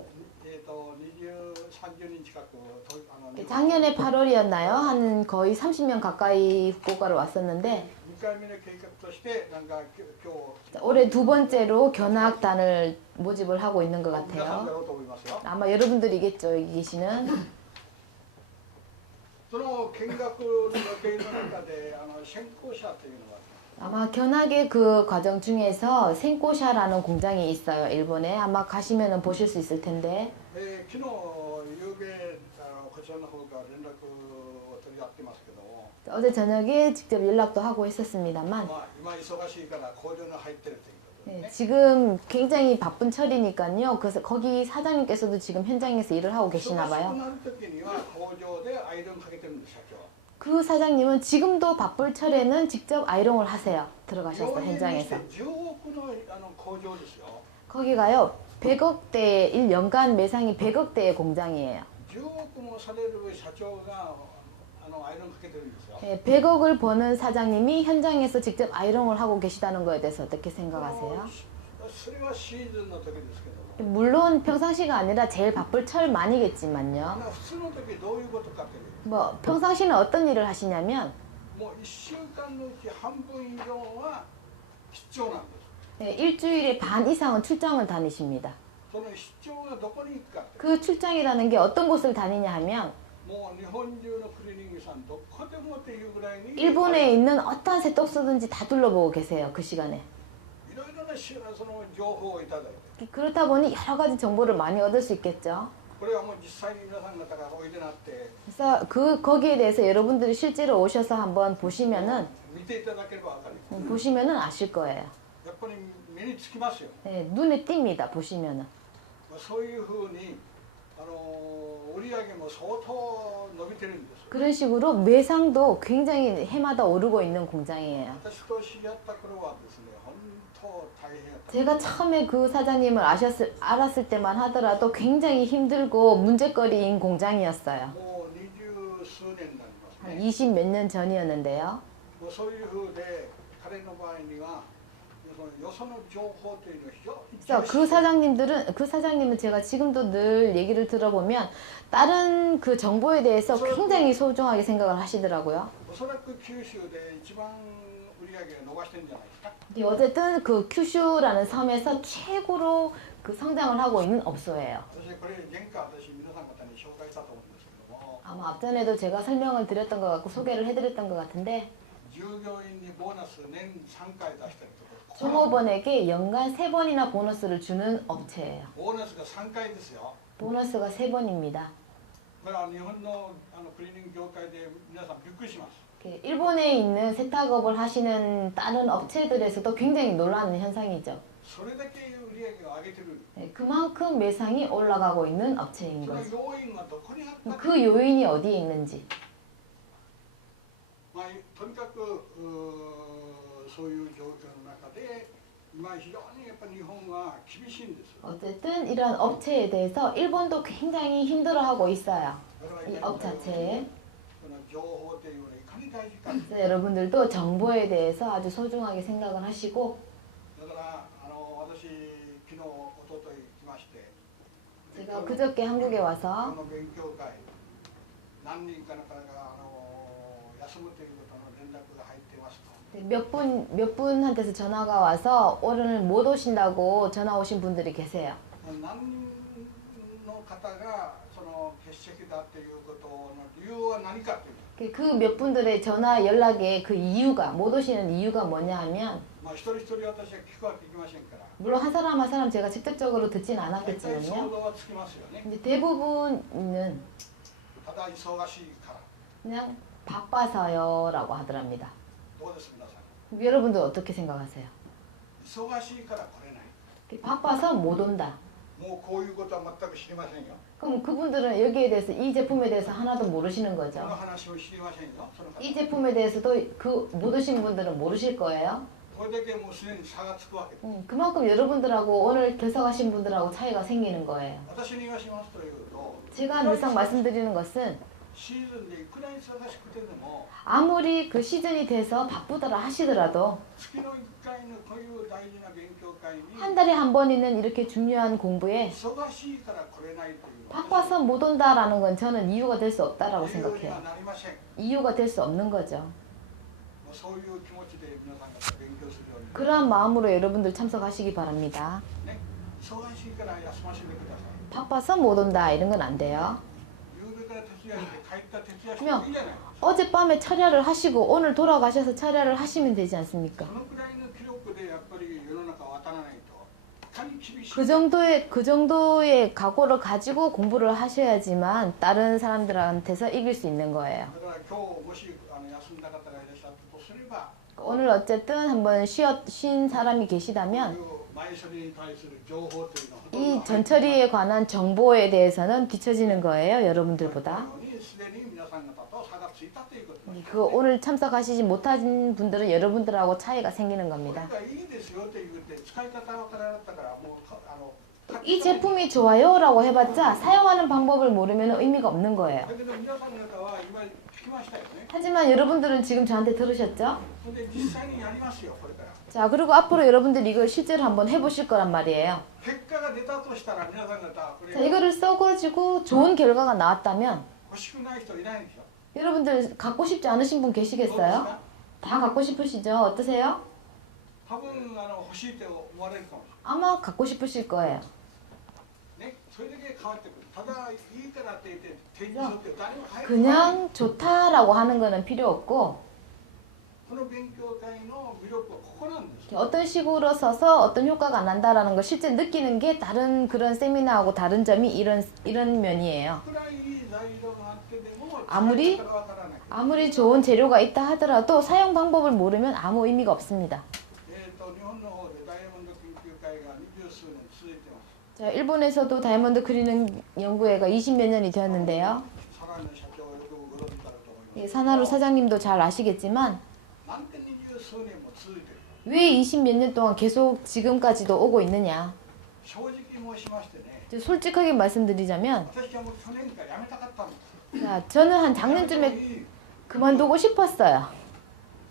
20、30人近く작년에 8월이었나요? 한 거의 30명 가까이 후쿠오카로 왔었는데 2回目の計画としてなんか今日 올해 두 번째로 견학단을 모집을 하고 있는 것 皆さんだ 같아요. ろうと思いますよ。 아마 여러분들이겠죠, 여기 계시는. その見学の予定の中で先行者というのは 아마 견학의 그 과정 중에서 생코샤라는 공장이 있어요, 일본에. 아마 가시면은 보실 수 있을 텐데. 昨日夕べこちらの方から連絡を取り合ってますけども、 어제 저녁에 직접 연락도 하고 있었습니다만 今忙しいから工場に入ってるということで 네, ね。 지금 굉장히 바쁜 철이니까요. 그래서 거기 사장님께서도 지금 현장에서 일을 하고 忙 계시나 しく 봐요. なる時には工場でアイロンかけてるんです社長。 그 사장님은 지금도 바쁠 철에는 직접 아이롱을 하세요. 들어가셔서 病院にし 현장에서. て10億の工場ですよ。 거기가요. 100억대 1년간 매상이 100억대의 공장이에요. 10億もされる社長がアイロンかけてるんですよ。 예, 100억을 버는 사장님이 현장에서 직접 아이롱을 하고 계시다는 거에 대해서 어떻게 생각하세요? それはシーズンの時ですけども、 물론 평상시가 아니라 제일 바쁠 철만이겠지만요. 普通の時どういうことかという 뭐 평상시는 어떤 일을 하시냐면 もう1週間のうち半分以上は出張なんです。 예, 일주일에 반 이상은 출장을 다니십니다. その出張がどこに行くかって 그 출장이라는 게 어떤 곳을 다니냐 하면 もう日本中のクリーニングさんどこでもっていうぐらいに 일본에 있는 어떠한 세탁소든지 다 둘러보고 계세요. 그 시간에. いろいろなその情報をいただいて、 그렇다 보니 여러 가지 정보를 많이 얻을 수 있겠죠. これはもう実際に皆さん方がおいでなって 그래서 거기에 대해서 여러분들이 실제로 오셔서 한번 보시면은 見ていただければ分かる。 보시면은 아실 거예요. やっぱり目につきますよ。 네, 눈에 띕니다. 보시면은. そういうふうに売り上げも相当伸びてるんです。 그런 식으로 매상도 굉장히 해마다 오르고 있는 공장이에요. 私と知り合った頃はですね、本当大変やった。 제가 처음에 그 사장님을 알았을 때만 하더라도 굉장히 힘들고 문제거리인 공장이었어요. もう20数年になりますね。 한 20 몇 년 전이었는데요. もうそういうふうで彼の場合にはよその情報というのを非常に 그래서 그 사장님은 제가 지금도 늘 얘기를 들어보면 다른 그 정보에 대해서 굉장히 소중하게 생각을 하시더라고요. おそらく九州で一番売り上げを伸ばしてるんじゃないですか。 근데 어쨌든 그 큐슈라는 섬에서 최고로 그 성장을 하고 있는 업소예요. 私これ前回私皆さん方に紹介したと思うんですけども、 아마 앞전에도 제가 설명을 드렸던 것 같고 소개를 해드렸던 것 같은데 従業員にボーナス年3回出してるところ。 종업원에게 연간 3번이나 보너스를 주는 업체예요. ボーナスが3回ですよ。 보너스가 3번입니다. これは日本のクリーニング業界で皆さんびっくりします。 일본에 있는 세탁업을 하시는 다른 업체들에서도 굉장히 놀라는 현상이죠. それだけ売り上げを上げてる。 그만큼 매상이 올라가고 있는 업체인 その 거죠. 要因はどこにあったか。 그 요인이 어디에 있는지. まあ、とにかくそういう状況の中で今非常にやっぱり日本は厳しいんです。 어쨌든 이런 업체에 대해서 일본도 굉장히 힘들어하고 있어요. だから 이 업 자체에. その情報というのはいかに大事か。 그래서 여러분들도 정보에 대해서 아주 소중하게 생각을 하시고 だから私昨日一昨日来まして、 제가 그저께 한국에 こ 와서 の勉強会何人かの方が休むということの連絡が入ってますと。 몇 분한테서 전화가 와서 오늘 못 오신다고 전화 오신 분들이 계세요. 何人の方がその欠席だということの理由は何かという。 그 몇 분들의 전화 연락의 그 이유가 못 오시는 이유가 뭐냐 하면 まあ一人一人私は聞くわけいきませんから。 물론 한 사람 한 사람 제가 직접적으로 듣진 大体想 않았겠지만요. 像はつきますよね。 근데 대부분은 ただ忙しいから。 그냥 바빠서요라고 하더랍니다. どうです皆さん。 여러분들 어떻게 생각하세요? 忙しいから来れない。 바빠서 못 온다. もうこういうことは全く知りませんよ。 그럼 그분들은 여기에 대해서 이 제품에 대해서 하나도 모르시는 この 거죠. 話を知りませんよ。その方 이 제품에 대해서도 그 못 오신 분들은 모르실 거예요. これだけもうすでに差がつくわけです。 그만큼 여러분들하고 오늘 결석하신 분들하고 차이가 생기는 거예요. 私に言わしますというと 제가 늘상 말씀드리는 것은 シーズンでいくら忙しくてでも 아무리 그 시즌이 돼서 바쁘더라 하시더라도 月の1回のこういう大事な勉強会に 한 달에 한 번 있는 이렇게 중요한 공부에 忙しいから来れないという 바빠서 못 온다라는 건 저는 이유가 될 수 없다라고 理由には 생각해요. なりません。 이유가 될 수 없는 거죠. そういう気持ちで皆さんが勉強するように 그러한 마음으로 여러분들 참석하시기 바랍니다. ね、忙しいから休ませてください。 바빠서 못 온다 이런 건 안 돼요. 夕べから徹夜して帰った徹夜してもいいじゃないですか。 어젯밤에 철야를 하시고 오늘 돌아가셔서 철야를 하시면 되지 않습니까? そのくらいの気力でやっぱり世の中を渡らないといかに厳しい。 그 정도의 각오를 가지고 공부를 하셔야지만 다른 사람들한테서 이길 수 있는 거예요. だから今日もし休んだ方がいらっしゃったとすれば 오늘 어쨌든 한번 쉰 사람이 계시다면 前処理に対する情報というのはほとんど 이 전처리에 관한 정보에 대해서는 뒤처지는 거예요, 여러분들보다. すでに皆さん方と差がついたということです。 그 오늘 참석하시지 못하신 분들은 여러분들하고 차이가 생기는 これ 겁니다. がいいですよって言って使い方がわからなかったからもう이 제품이 좋아요라고 해봤자 사용하는 방법을 모르면 의미가 없는 거예요. だけど皆さん方は今聞きましたよね。 하지만 여러분들은 지금 저한테 들으셨죠? で実際にやりますよこれから。 자, 그리고 앞으로 여러분들 이걸 실제로 한번 해보실 거란 말이에요. 結果が出たとしたら皆さん方こ 자, れ 이거를 써가지고 좋은 결과가 나왔다면 欲しくない人いないでしょ。 여러분들 갖고 싶지 않으신 분 どうです 계시겠어요? か 다 갖고 싶으시죠? 어떠세요? 多分欲しいって思われるかもし 아마 갖고 싶으실 거예요. れない。ね、それだけ変わってくる。ただいいからって言って手に取って誰も入る。 그냥 좋다라고 하는 거는 필요 없고 この勉強会の魅力はここなんです。 어떤 식으로 써서 어떤 효과가 안 난다라는 걸 실제 느끼는 게 다른 그런 세미나하고 다른 점이 이런 면이에요. くらいいい材料があってでも 아무리 使い方がわからない。 아무리 좋은 재료가 있다 하더라도 사용 방법을 모르면 아무 의미가 없습니다. 日本の方でダイヤモンド研究会が20数年続いてます。 자, 일본에서도 다이아몬드 그리는 연구회가 20몇 년이 되었는데요. サラの社長はよくご存知だろうと思います。 이 사나루 사장님도 잘 아시겠지만 なんで20数年も続いてるか。 왜 20몇 년 동안 계속 지금까지도 오고 있느냐. 正直申しましてね、 이제 솔직하게 말씀드리자면 私はもう去年から辞めたかったんです。 자, 저는 한 작년쯤에 그만두고 싶었어요.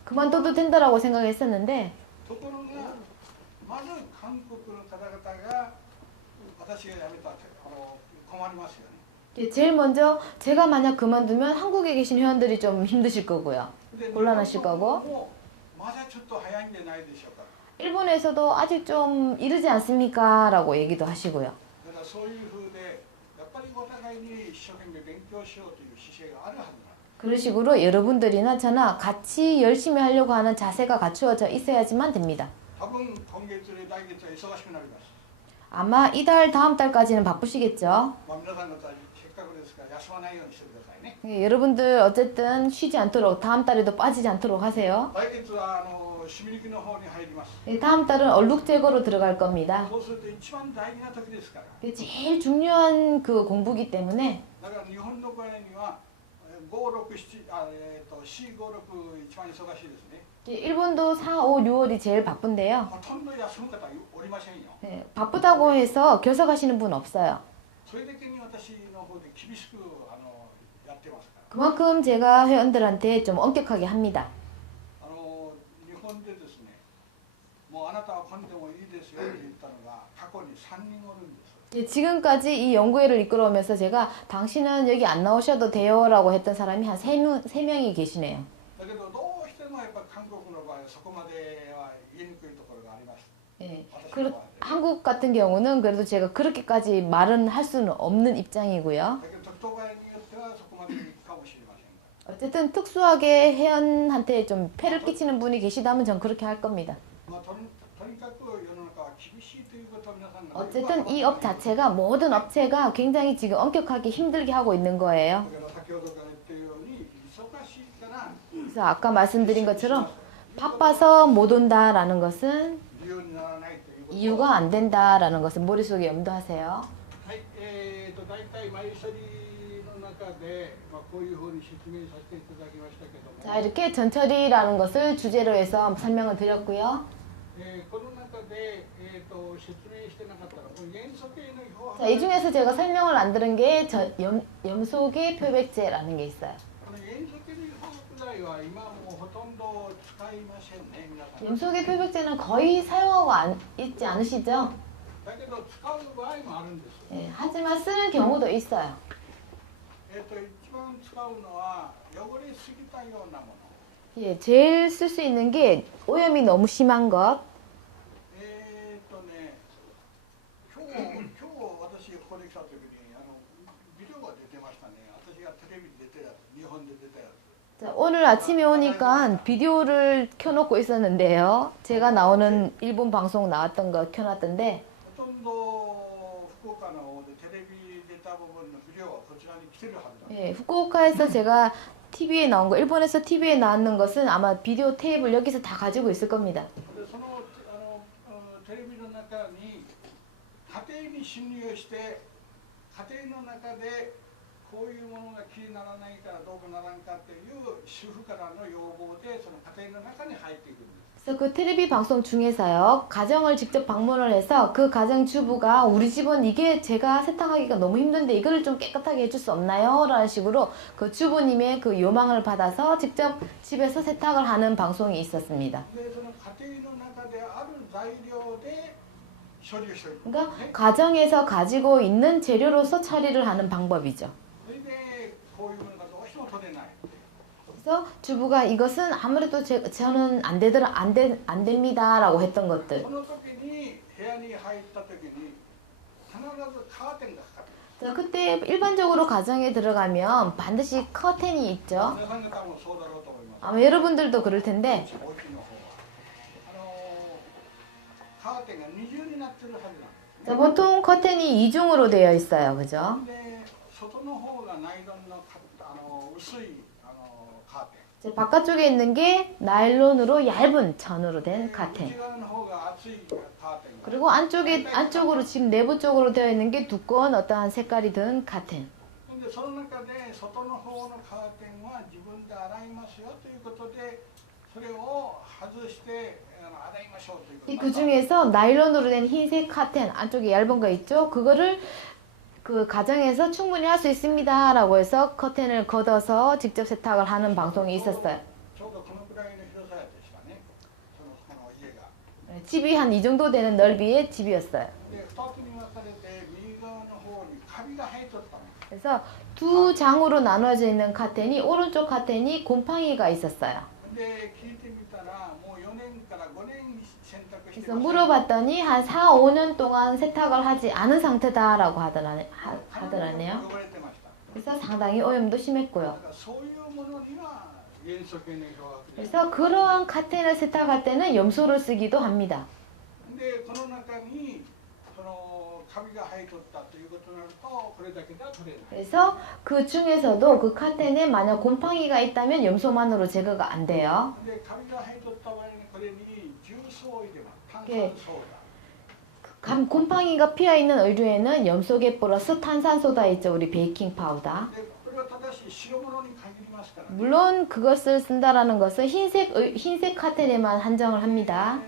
그만둬도 된다라고 생각했었는데 ところがまず韓国の方々が私が辞めたって困りますよね。 제일 먼저 제가 만약 그만두면 한국에 계신 회원들이 좀 힘드실 거고요. で 곤란하실 거고 もうまだちょっと早いんじゃないでしょうか。 일본에서도 아직 좀 이르지 않습니까? 라고 얘기도 하시고요. だからそういう風でやっぱりお互いに一生懸命勉強しようという姿勢があるはずなんです。 그런 식으로 여러분들이나 저나 같이 열심히 하려고 하는 자세가 갖추어져 있어야지만 됩니다. 多分今月で来月は忙しくなります。 아마 이달 다음 달까지는 바쁘시겠죠. まあ皆さん方せっかくですから休まないようにしてくださいね。 예, 여러분들 어쨌든 쉬지 않도록 다음 달에도 빠지지 않도록 하세요. 来月は締め切りの方に入ります。 예, 다음 달은 얼룩 제거로 들어갈 겁니다. そうすると一番大事な時ですから。 이게 제일 중요한 그 공부기 때문에 だから日本の場合には567 456一番忙しいですね。 이제 일본도 4, 5, 6월이 제일 바쁜데요. ほとんど休む方おりませんよ。 예, 바쁘다고 해서 결석하시는 분 없어요. それだけに私の方で厳しくやってますから。 그만큼 제가 회원들한테 좀 엄격하게 합니다. 日本でですね、もうあなたは来んでもいいですよって言ったのが過去に3人おるんです。 예, 지금까지 이 연구회를 이끌어오면서 제가 당신은 여기 안 나오셔도 돼요 라고 했던 사람이 한 3명이 계시네요. だけどどうしてもやっぱ韓国の場合そこまでは言いにくいところがあります。 예, 私の場合で。 한국 같은 경우는 그래도 제가 그렇게까지 말은 할 수는 없는 입장이고요. だけど特等場合によってはそこまでいくかもしれませんが。 어쨌든 특수하게 회원한테 좀 폐를 끼치는 분이 계시다면 전 그렇게 할 겁니다. まあとにかく世の中は厳しいということを皆さんが 어쨌든 이 업 자체가 모든 업체가 굉장히 지금 엄격하게 힘들게 하고 있는 거예요. だから先ほどから言ってるように忙しいから 그래서 아까 말씀드린 것처럼 바빠서 못 온다라는 것은 理由にならないということを 이유가 안 된다라는 것을 머릿속에 염두하세요. はい、大体毎処理のの中で、こういうふうに説明させていただきましたけども、 자, 이렇게 전처리라는 것을 주제로 해서 설명을 드렸고요. この中で、説明してなかったら、この元素系の漂 자, 이 白、 중에서 제가 설명을 안 들은 게 염소계 표백제라는 게 있어요. この元素系の漂白剤は今もうほとんど使いませんね、皆さん。 염소계 표백제는 거의 사용하고 있지 않으시죠? だけど使う場合もあるんですよ。 예, 하지만 쓰는 경우도 있어요. 一番使うのは汚れすぎたようなもの。 예, 제일 쓸 수 있는 게 오염이 너무 심한 것. 今日私ここに来た時にビデオが出てましたね。私がテレビで出たやつ、日本で出たやつ。 자, 오늘 아침에 오니까 비디오를 켜놓고 있었는데요. 제가 나오는 일본 방송 나왔던 거 켜놨던데 ほとんど福岡の方でテレビ出た部分のビデオはこちらに来てるはずだ。 예, 후쿠오카에서 제가 TV에 나온 거, 일본에서 TV에 나왔는 것은 아마 비디오 테이프를 여기서 다 가지고 있을 겁니다. でそのテレビの中に家庭に侵入して家庭の中でこういうものが気にならないからどうかならんかっていう主婦からの要望でその家庭の中に入っていくんです。 그래서 그 텔레비 방송 중에서요, 가정을 직접 방문을 해서 그 가정 주부가 우리 집은 이게 제가 세탁하기가 너무 힘든데 이거를 좀 깨끗하게 해줄 수 없나요? 라는 식으로 그 주부님의 그 요망을 받아서 직접 집에서 세탁을 하는 방송이 있었습니다. でその家庭の中である材料で処理をしていくんです 그러니까 ね。 가정에서 가지고 있는 재료로서 처리를 하는 방법이죠. それでこういうものがどうしても取れない。 그래서 주부가 이것은 아무래도 저는 안 됩니다라고 했던 것들. その時に部屋に入った時に必ずカーテンがかかってる。 자, 그때 일반적으로 가정에 들어가면 반드시 커튼이 있죠. 皆さん方もそうだろうと思います。 아마 여러분들도 그럴 텐데 お家の方はカーテンが二重になってるはずなんです。 자, 보통 커튼이 이중으로 되어 있어요. 그죠? で外の方がナイロンの薄いカーテン。 자, 바깥쪽에 있는 게 나일론으로 얇은 천으로 된 커튼. 内側の方が厚いカーテンが。 그리고 안쪽으로 집 내부 쪽으로 되어 있는 게 두꺼운 어떠한 색깔이 든 커튼. でその中で外の方のカーテンは自分で洗いますよということでそれを外して洗いましょうということ。 그 중에서 나일론으로 된 흰색 커튼 안쪽에 얇은 거 있죠? 그거를 그 가정에서 충분히 할 수 있습니다라고 해서 커튼을 걷어서 직접 세탁을 하는 방송이 있었어요. ちょうどこのくらいの広さでしたね。この家が。 집이 한 이 정도 되는 넓이의 집이었어요. で2つに分かれて右側の方にカビが生えとったの。 그래서 두 장으로 나눠져 있는 커튼이 오른쪽 커튼이 곰팡이가 있었어요. で聞いてみたらもう4年から5年洗濯して 그래서 ました 물어봤더니 한 4, 5년 동안 세탁을 하지 않은 상태다라고 하더라네요. 汚れてました。 그래서 상당히 오염도 だ 심했고요. からそういうものには元素系の漂白です。 그래서 그러한 커튼을 세탁할 때는 염소를 쓰기도 합니다. でこの中にそのカビが生えとったということになるとこれだけでは取れない。 그래서 그 중에서도 그 커튼에 만약 곰팡이가 있다면 염소만으로 제거가 안 돼요. でカビが生えとった場合にこれに重曹を入れます。炭酸 예 ソーダ。 곰팡이가 피어있는 의류에는 염소계 플러스 탄산소다 있죠. 우리 베이킹 파우더. でこれは正しい白物に限りますからね。 물론 그것을 쓴다라는 것은 흰색 커튼에만 한정을 합니다.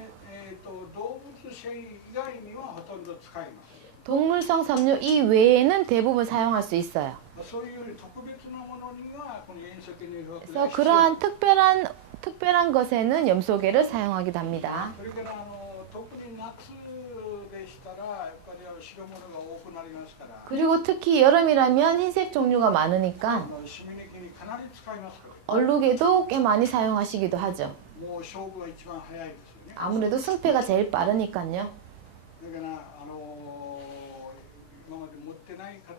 動物繊維以外にはほとんど使います。 동물성 섬유 이외에는 대부분 사용할 수 있어요. そういう特別なものにはこの元素系の漂白剤 그래서 が必要。 그러한 특별한 것에는 염소계를 사용하기도 합니다. それから特に夏でしたらやっぱり白物が多くなりますから。 그리고 특히 여름이라면 흰색 종류가 많으니까 シミ抜きにかなり使いますから。 얼룩에도 꽤 많이 사용하시기도 하죠. もう勝負が一番早いですよね。 아무래도 승패가 제일 빠르니까요. だから今まで持ってない方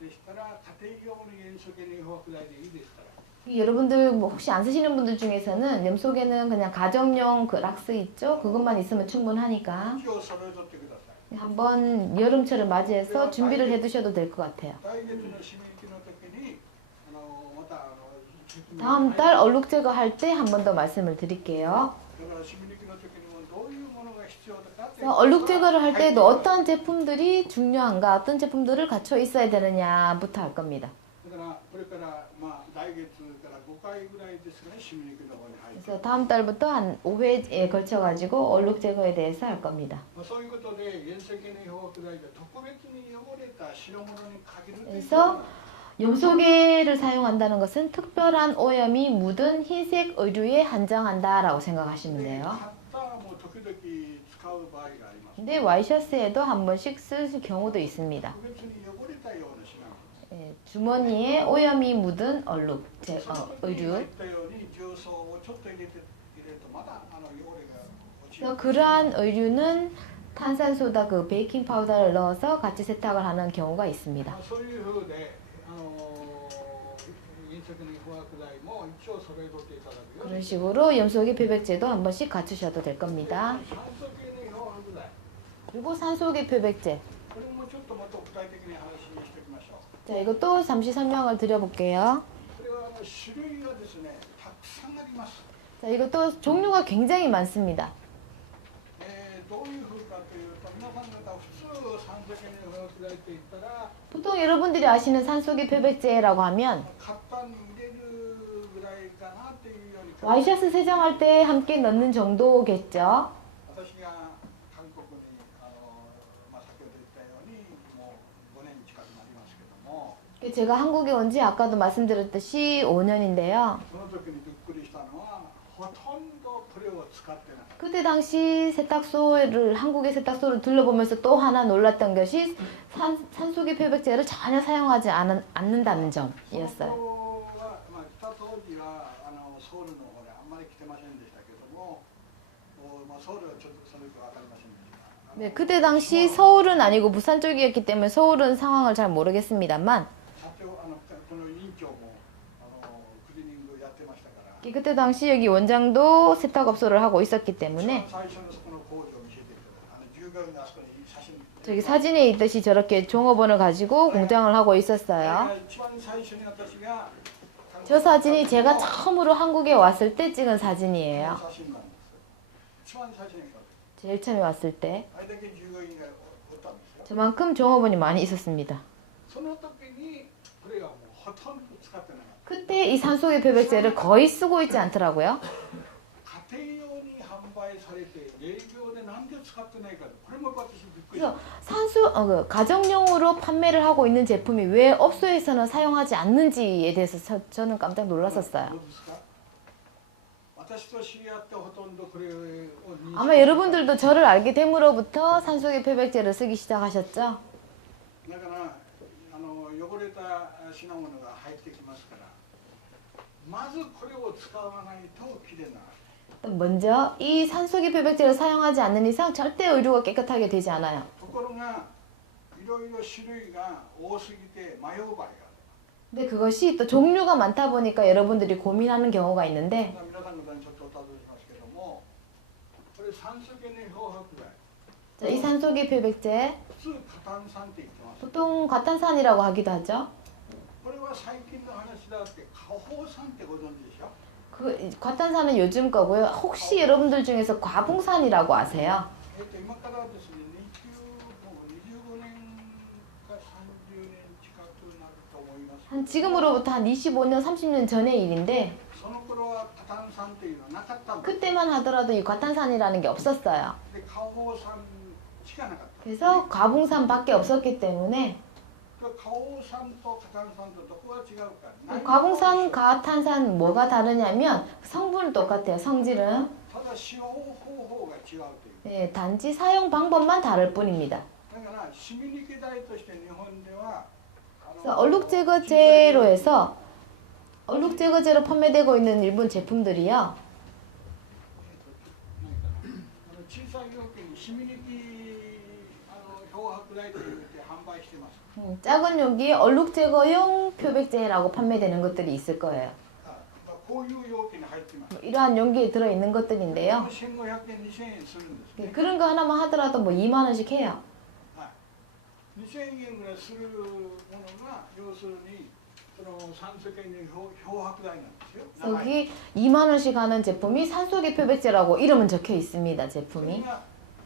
でしたら家庭用の元素系の漂白剤でいいですから。 여러분들 뭐 혹시 안 쓰시는 분들 중에서는 염소계는 그냥 가정용 그 락스 있죠? 그것만 있으면 충분하니까 気を揃えとってください。 한번 여름철을 맞이해서 준비를 해 두셔도 될 것 같아요. 来月の締め切りの時にまた説明 다음 달 얼룩 제거할 때 한 번 더 말씀을 드릴게요. だから締め切りの時にもどういうものが必要だかっていう 그래서 얼룩 제거를 할 때도 어떤 제품들이 중요한가, 어떤 제품들을 갖춰 있어야 되느냐부터 할 겁니다. からまあ来月から5回ぐらいですかね、シミュニクの方に入って、 그래서 다음 달부터 한 5회에 걸쳐가지고 얼룩 제거에 대해서 할 겁니다. まあ、そういうことで原石の漂白剤が特別に汚れた白物に限るという 그래서 염소계를 사용한다는 것은 특별한 오염이 묻은 흰색 의류에 한정한다라고 생각하시면 で 돼요. 買ったらもう時々使う場合があります。 근데 와이셔츠에도 한 번씩 쓸 경우도 있습니다. 特別に汚れたような品 예, 주머니에 오염이 묻은 얼룩, その時に言っ 의류. たように重曹をちょっと入れるとまだ汚れが落ちる。 그래서 그러한 의류는 탄산소다 그 베이킹 파우더를 넣어서 같이 세탁을 하는 경우가 있습니다. まあそういうふうで原石の漂白剤も一応揃えとっていただくよう 그런 に。 식으로 염소계 표백제도 한 번씩 갖추셔도 될 겁니다. 酸素系の漂白剤、 그리고 산소계 표백제. これもちょっともっと具体的に話にしておきましょう。 자, 이것도 잠시 설명을 드려볼게요. これは種類がですね、たくさんあります。 자, 이것도 종류가 굉장히 많습니다. どういうふうかというと、皆さん方普通酸素系の漂白剤といったら、 보통 여러분들이 아시는 산소계 표백제라고 하면 カッタに入れるぐらいかなっていうように、 와이셔츠 세정할 때 함께 넣는 정도겠죠. 私が韓国にまあ、先ほど言ったようにもう5年近くなりますけども、 제가 한국에 온 지 아까도 말씀드렸듯이 5년인데요. その時にびっくりしたのは、ほとんどこれを使ってなかった。 그때 당시 세탁소를 한국의 세탁소를 둘러보면서 또 하나 놀랐던 것이 산소계 표백제를 전혀 사용하지 않는다는 本 점이었어요. 当は、まあ、来た当時はソウルの方であんまり来てませんでしたけども、まあ、ソウルはちょっとその時は分かりませんでした。 네, 그때 당시 서울은 아니고 부산 쪽이었기 때문에 서울은 상황을 잘 모르겠습니다만 社長この委員長もクリーニングやってましたから、 그때 당시 여기 원장도 세탁업소를 하고 있었기 一番 때문에 最初のそこの工場を見せてください。従業員のあそこに写真 저기 사진에 있듯이 저렇게 종업원을 가지고 공장을 하고 あれ 있었어요. が一番最初に私が 저 사진이 제가 처음으로 한국에 왔을 때 찍은 사진이에요. 写真なんです。一番最初に来た時、 제일 처음에 왔을 때 あれだけ従業員がおったんですよ。 저만큼 종업원이 많이 있었습니다. その時にこれがもうほとんど使ってなかった。 그때 이 산소계 표백제를 거의 쓰고 있지 않더라고요. 家庭用に販売されて営業でなんで使ってないか、これも私びっくりし 그래서 た。 그 가정용으로 판매를 하고 있는 제품이 왜 업소에서는 사용하지 않는지에 대해서 저는 깜짝 ど 놀랐었어요. うですか？私と知り合ってほとんどこれを認識 아마 여러분들도 저를 알게 됨으로부터 산소계 표백제를 쓰기 시작하셨죠? だから汚れた品物が入ってきますから、まずこれを使わないときれいな。 먼저 이 산소계 표백제를 사용하지 않는 이상 절대 의류가 깨끗하게 되지 않아요. ところがいろいろ種類が多すぎて迷う場合がある。 근데 그것이 또 종류가 많다 보니까 여러분들이 고민하는 경우가 있는데 皆さん方にちょっとお尋ねしますけども、これ酸素系の漂白剤、 자, 이 산소계 표백제 普通過炭酸って言ってます。 보통 과탄산이라고 하기도 하죠. これは最近の話だって過放酸ってご存知でしょ。 그 과탄산은 요즘 거고요. 혹시 여러분들 중에서 과붕산이라고 아세요? 今からですね、25年か30年近くなると思います。 한 지금으로부터 한 25년, 30년 전의 일인데 その頃は過炭酸っていうのはなかったんです。 그때만 하더라도 이 과탄산이라는 게 없었어요. で過放酸しかなかった。 그래서 과붕산밖에 없었기 때문에 過放酸と過炭酸とどこが違うか。 과붕산, 과탄산 뭐가 다르냐면 성분은 똑같아요. 성질은 ただ使用方法が違うという。 네, 단지 사용 방법만 다를 뿐입니다. だからシミ抜き剤として日本では 그래서 얼룩 제거제로 해서 얼룩 제거제로 판매되고 있는 일본 제품들이요. 小さい容器にシミ抜き漂白剤と言って販売してます。 작은 용기에 얼룩 제거용 표백제라고 판매되는 것들이 있을 거예요. こういう容器に入ってます。 뭐 이러한 용기에 들어있는 것들인데요. 1500円、2000円するんですね。 그런 거 하나만 하더라도 뭐 2만 원씩 해요. 2000円ぐらいするものが要するにその酸素系の漂白剤なんですよ。 여기 2만 원씩 하는 제품이 산소계 표백제라고 이름은 적혀 있습니다. それ 제품이. が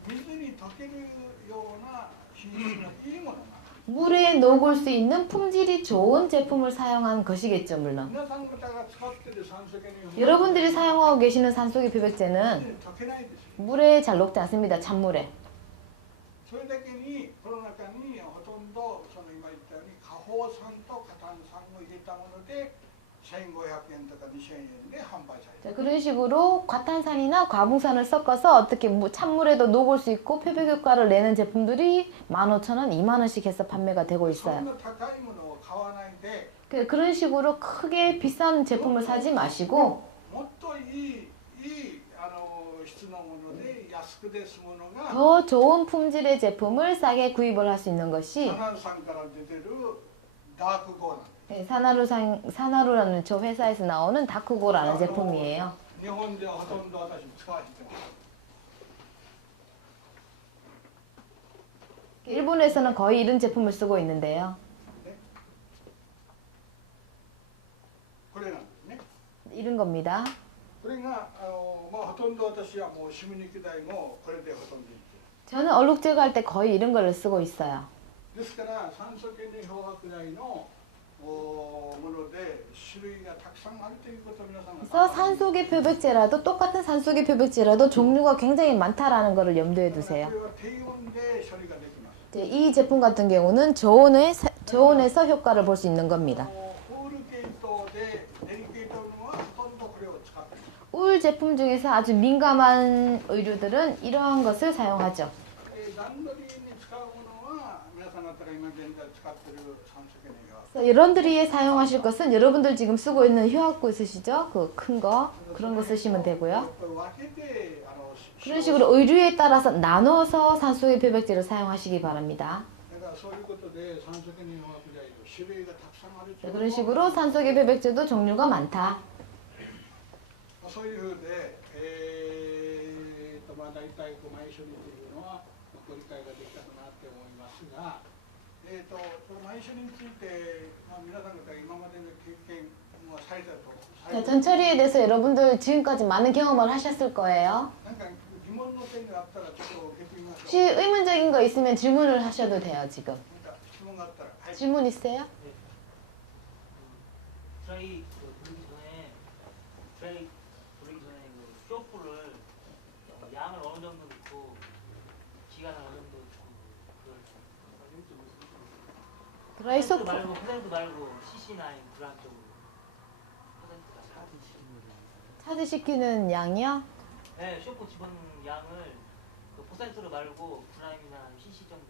水に溶けるような品質のいいものなんです。 물에 녹을 수 있는 품질이 좋은 제품을 사용한 것이겠죠, 물론. 皆さん方が使ってる酸素系の 여러분들이 사용하고 계시는 산소기 표백제는 溶けないですよ。 물에 잘 녹지 않습니다, 찬물에. それだけにこの中にほとんどその今言ったように過放酸と過炭酸を入れたもので1500円とか2000円で販売されている。 자, 그런 식으로 과탄산이나 과붕산을 섞어서 어떻게 찬물에도 녹을 수 있고 표백 효과를 내는 제품들이 15,000원, 2만원씩 해서 판매가 되고 そん 있어요. な高いものを買わないで 그런 식으로 크게 비싼 제품을 사지 마시고 もっといい質のもので安くで済むのが 더 좋은 품질의 제품을 싸게 구입을 할 수 있는 것이 サナンさんから出てるダークゴーなんです。 네, 사나루라는 저 회사에서 나오는 다크고라는 제품이에요. 日本ではほとんど私使わせてます。 일본에서는 거의 이런 제품을 쓰고 있는데요. これなんですね。 이런 겁니다. これがほとんど私はもうシムニク代もこれでほとんどいって 저는 얼룩 제거할 때 거의 이런 걸 쓰고 있어요. る。ですから酸素系の漂白剤のもので種類がたくさんあるということを皆さんが 그래서 산소계 표백제라도 똑같은 산소계 표백제라도 종류가 굉장히 많다라는 것을 염두에 두세요. これは低温で処理ができます。 이제 이 제품 같은 경우는 저온에서 효과를 볼 수 있는 겁니다. オール系統でデリケートのはほとんどこれを使っています。 울 제품 중에서 아주 민감한 의류들은 이러한 것을 사용하죠. 段取りに使うものは皆さん方が今現在使っている酸素系の漂白 그래서 여러분들이 사용하실 것은 여러분들 지금 쓰고 있는 휴학구 있으시죠? 그 큰 거, 그런 거 쓰시면 되고요. 分けて그런 식으로 의류에 따라서 나눠서 산소계 표백제를 사용하시기 바랍니다. だからそういうことで酸素系の漂白剤の種類がたくさんあるという 그런 식으로 산소계 표백제도 종류가 많다. そういうふうで、大体毎処理というのはご理解ができたかなって思いますが、その毎処理について、皆さん方今までの経験もされたと。 자, 전처리에 대해서 여러분들 지금까지 많은 경험을 하셨을 거예요. なんか疑問の点があったらちょっと受けてみましょう。 혹시 의문적인 거 있으면 질문을 하셔도 돼요, 지금. なんか質問があったら。はい。 질문 있어요? 드라이 부르기 전에 그 쇼프를 양을 어느 정도 넣고 기간을 어느 정도 넣고 드라이 소프. 퍼센트 말고 CC나 그램 쪽으로 퍼센트가 차지시키는 양이요? 네, 쇼프 집어넣는 양을 그 퍼센트로 말고 그램이나 CC 정도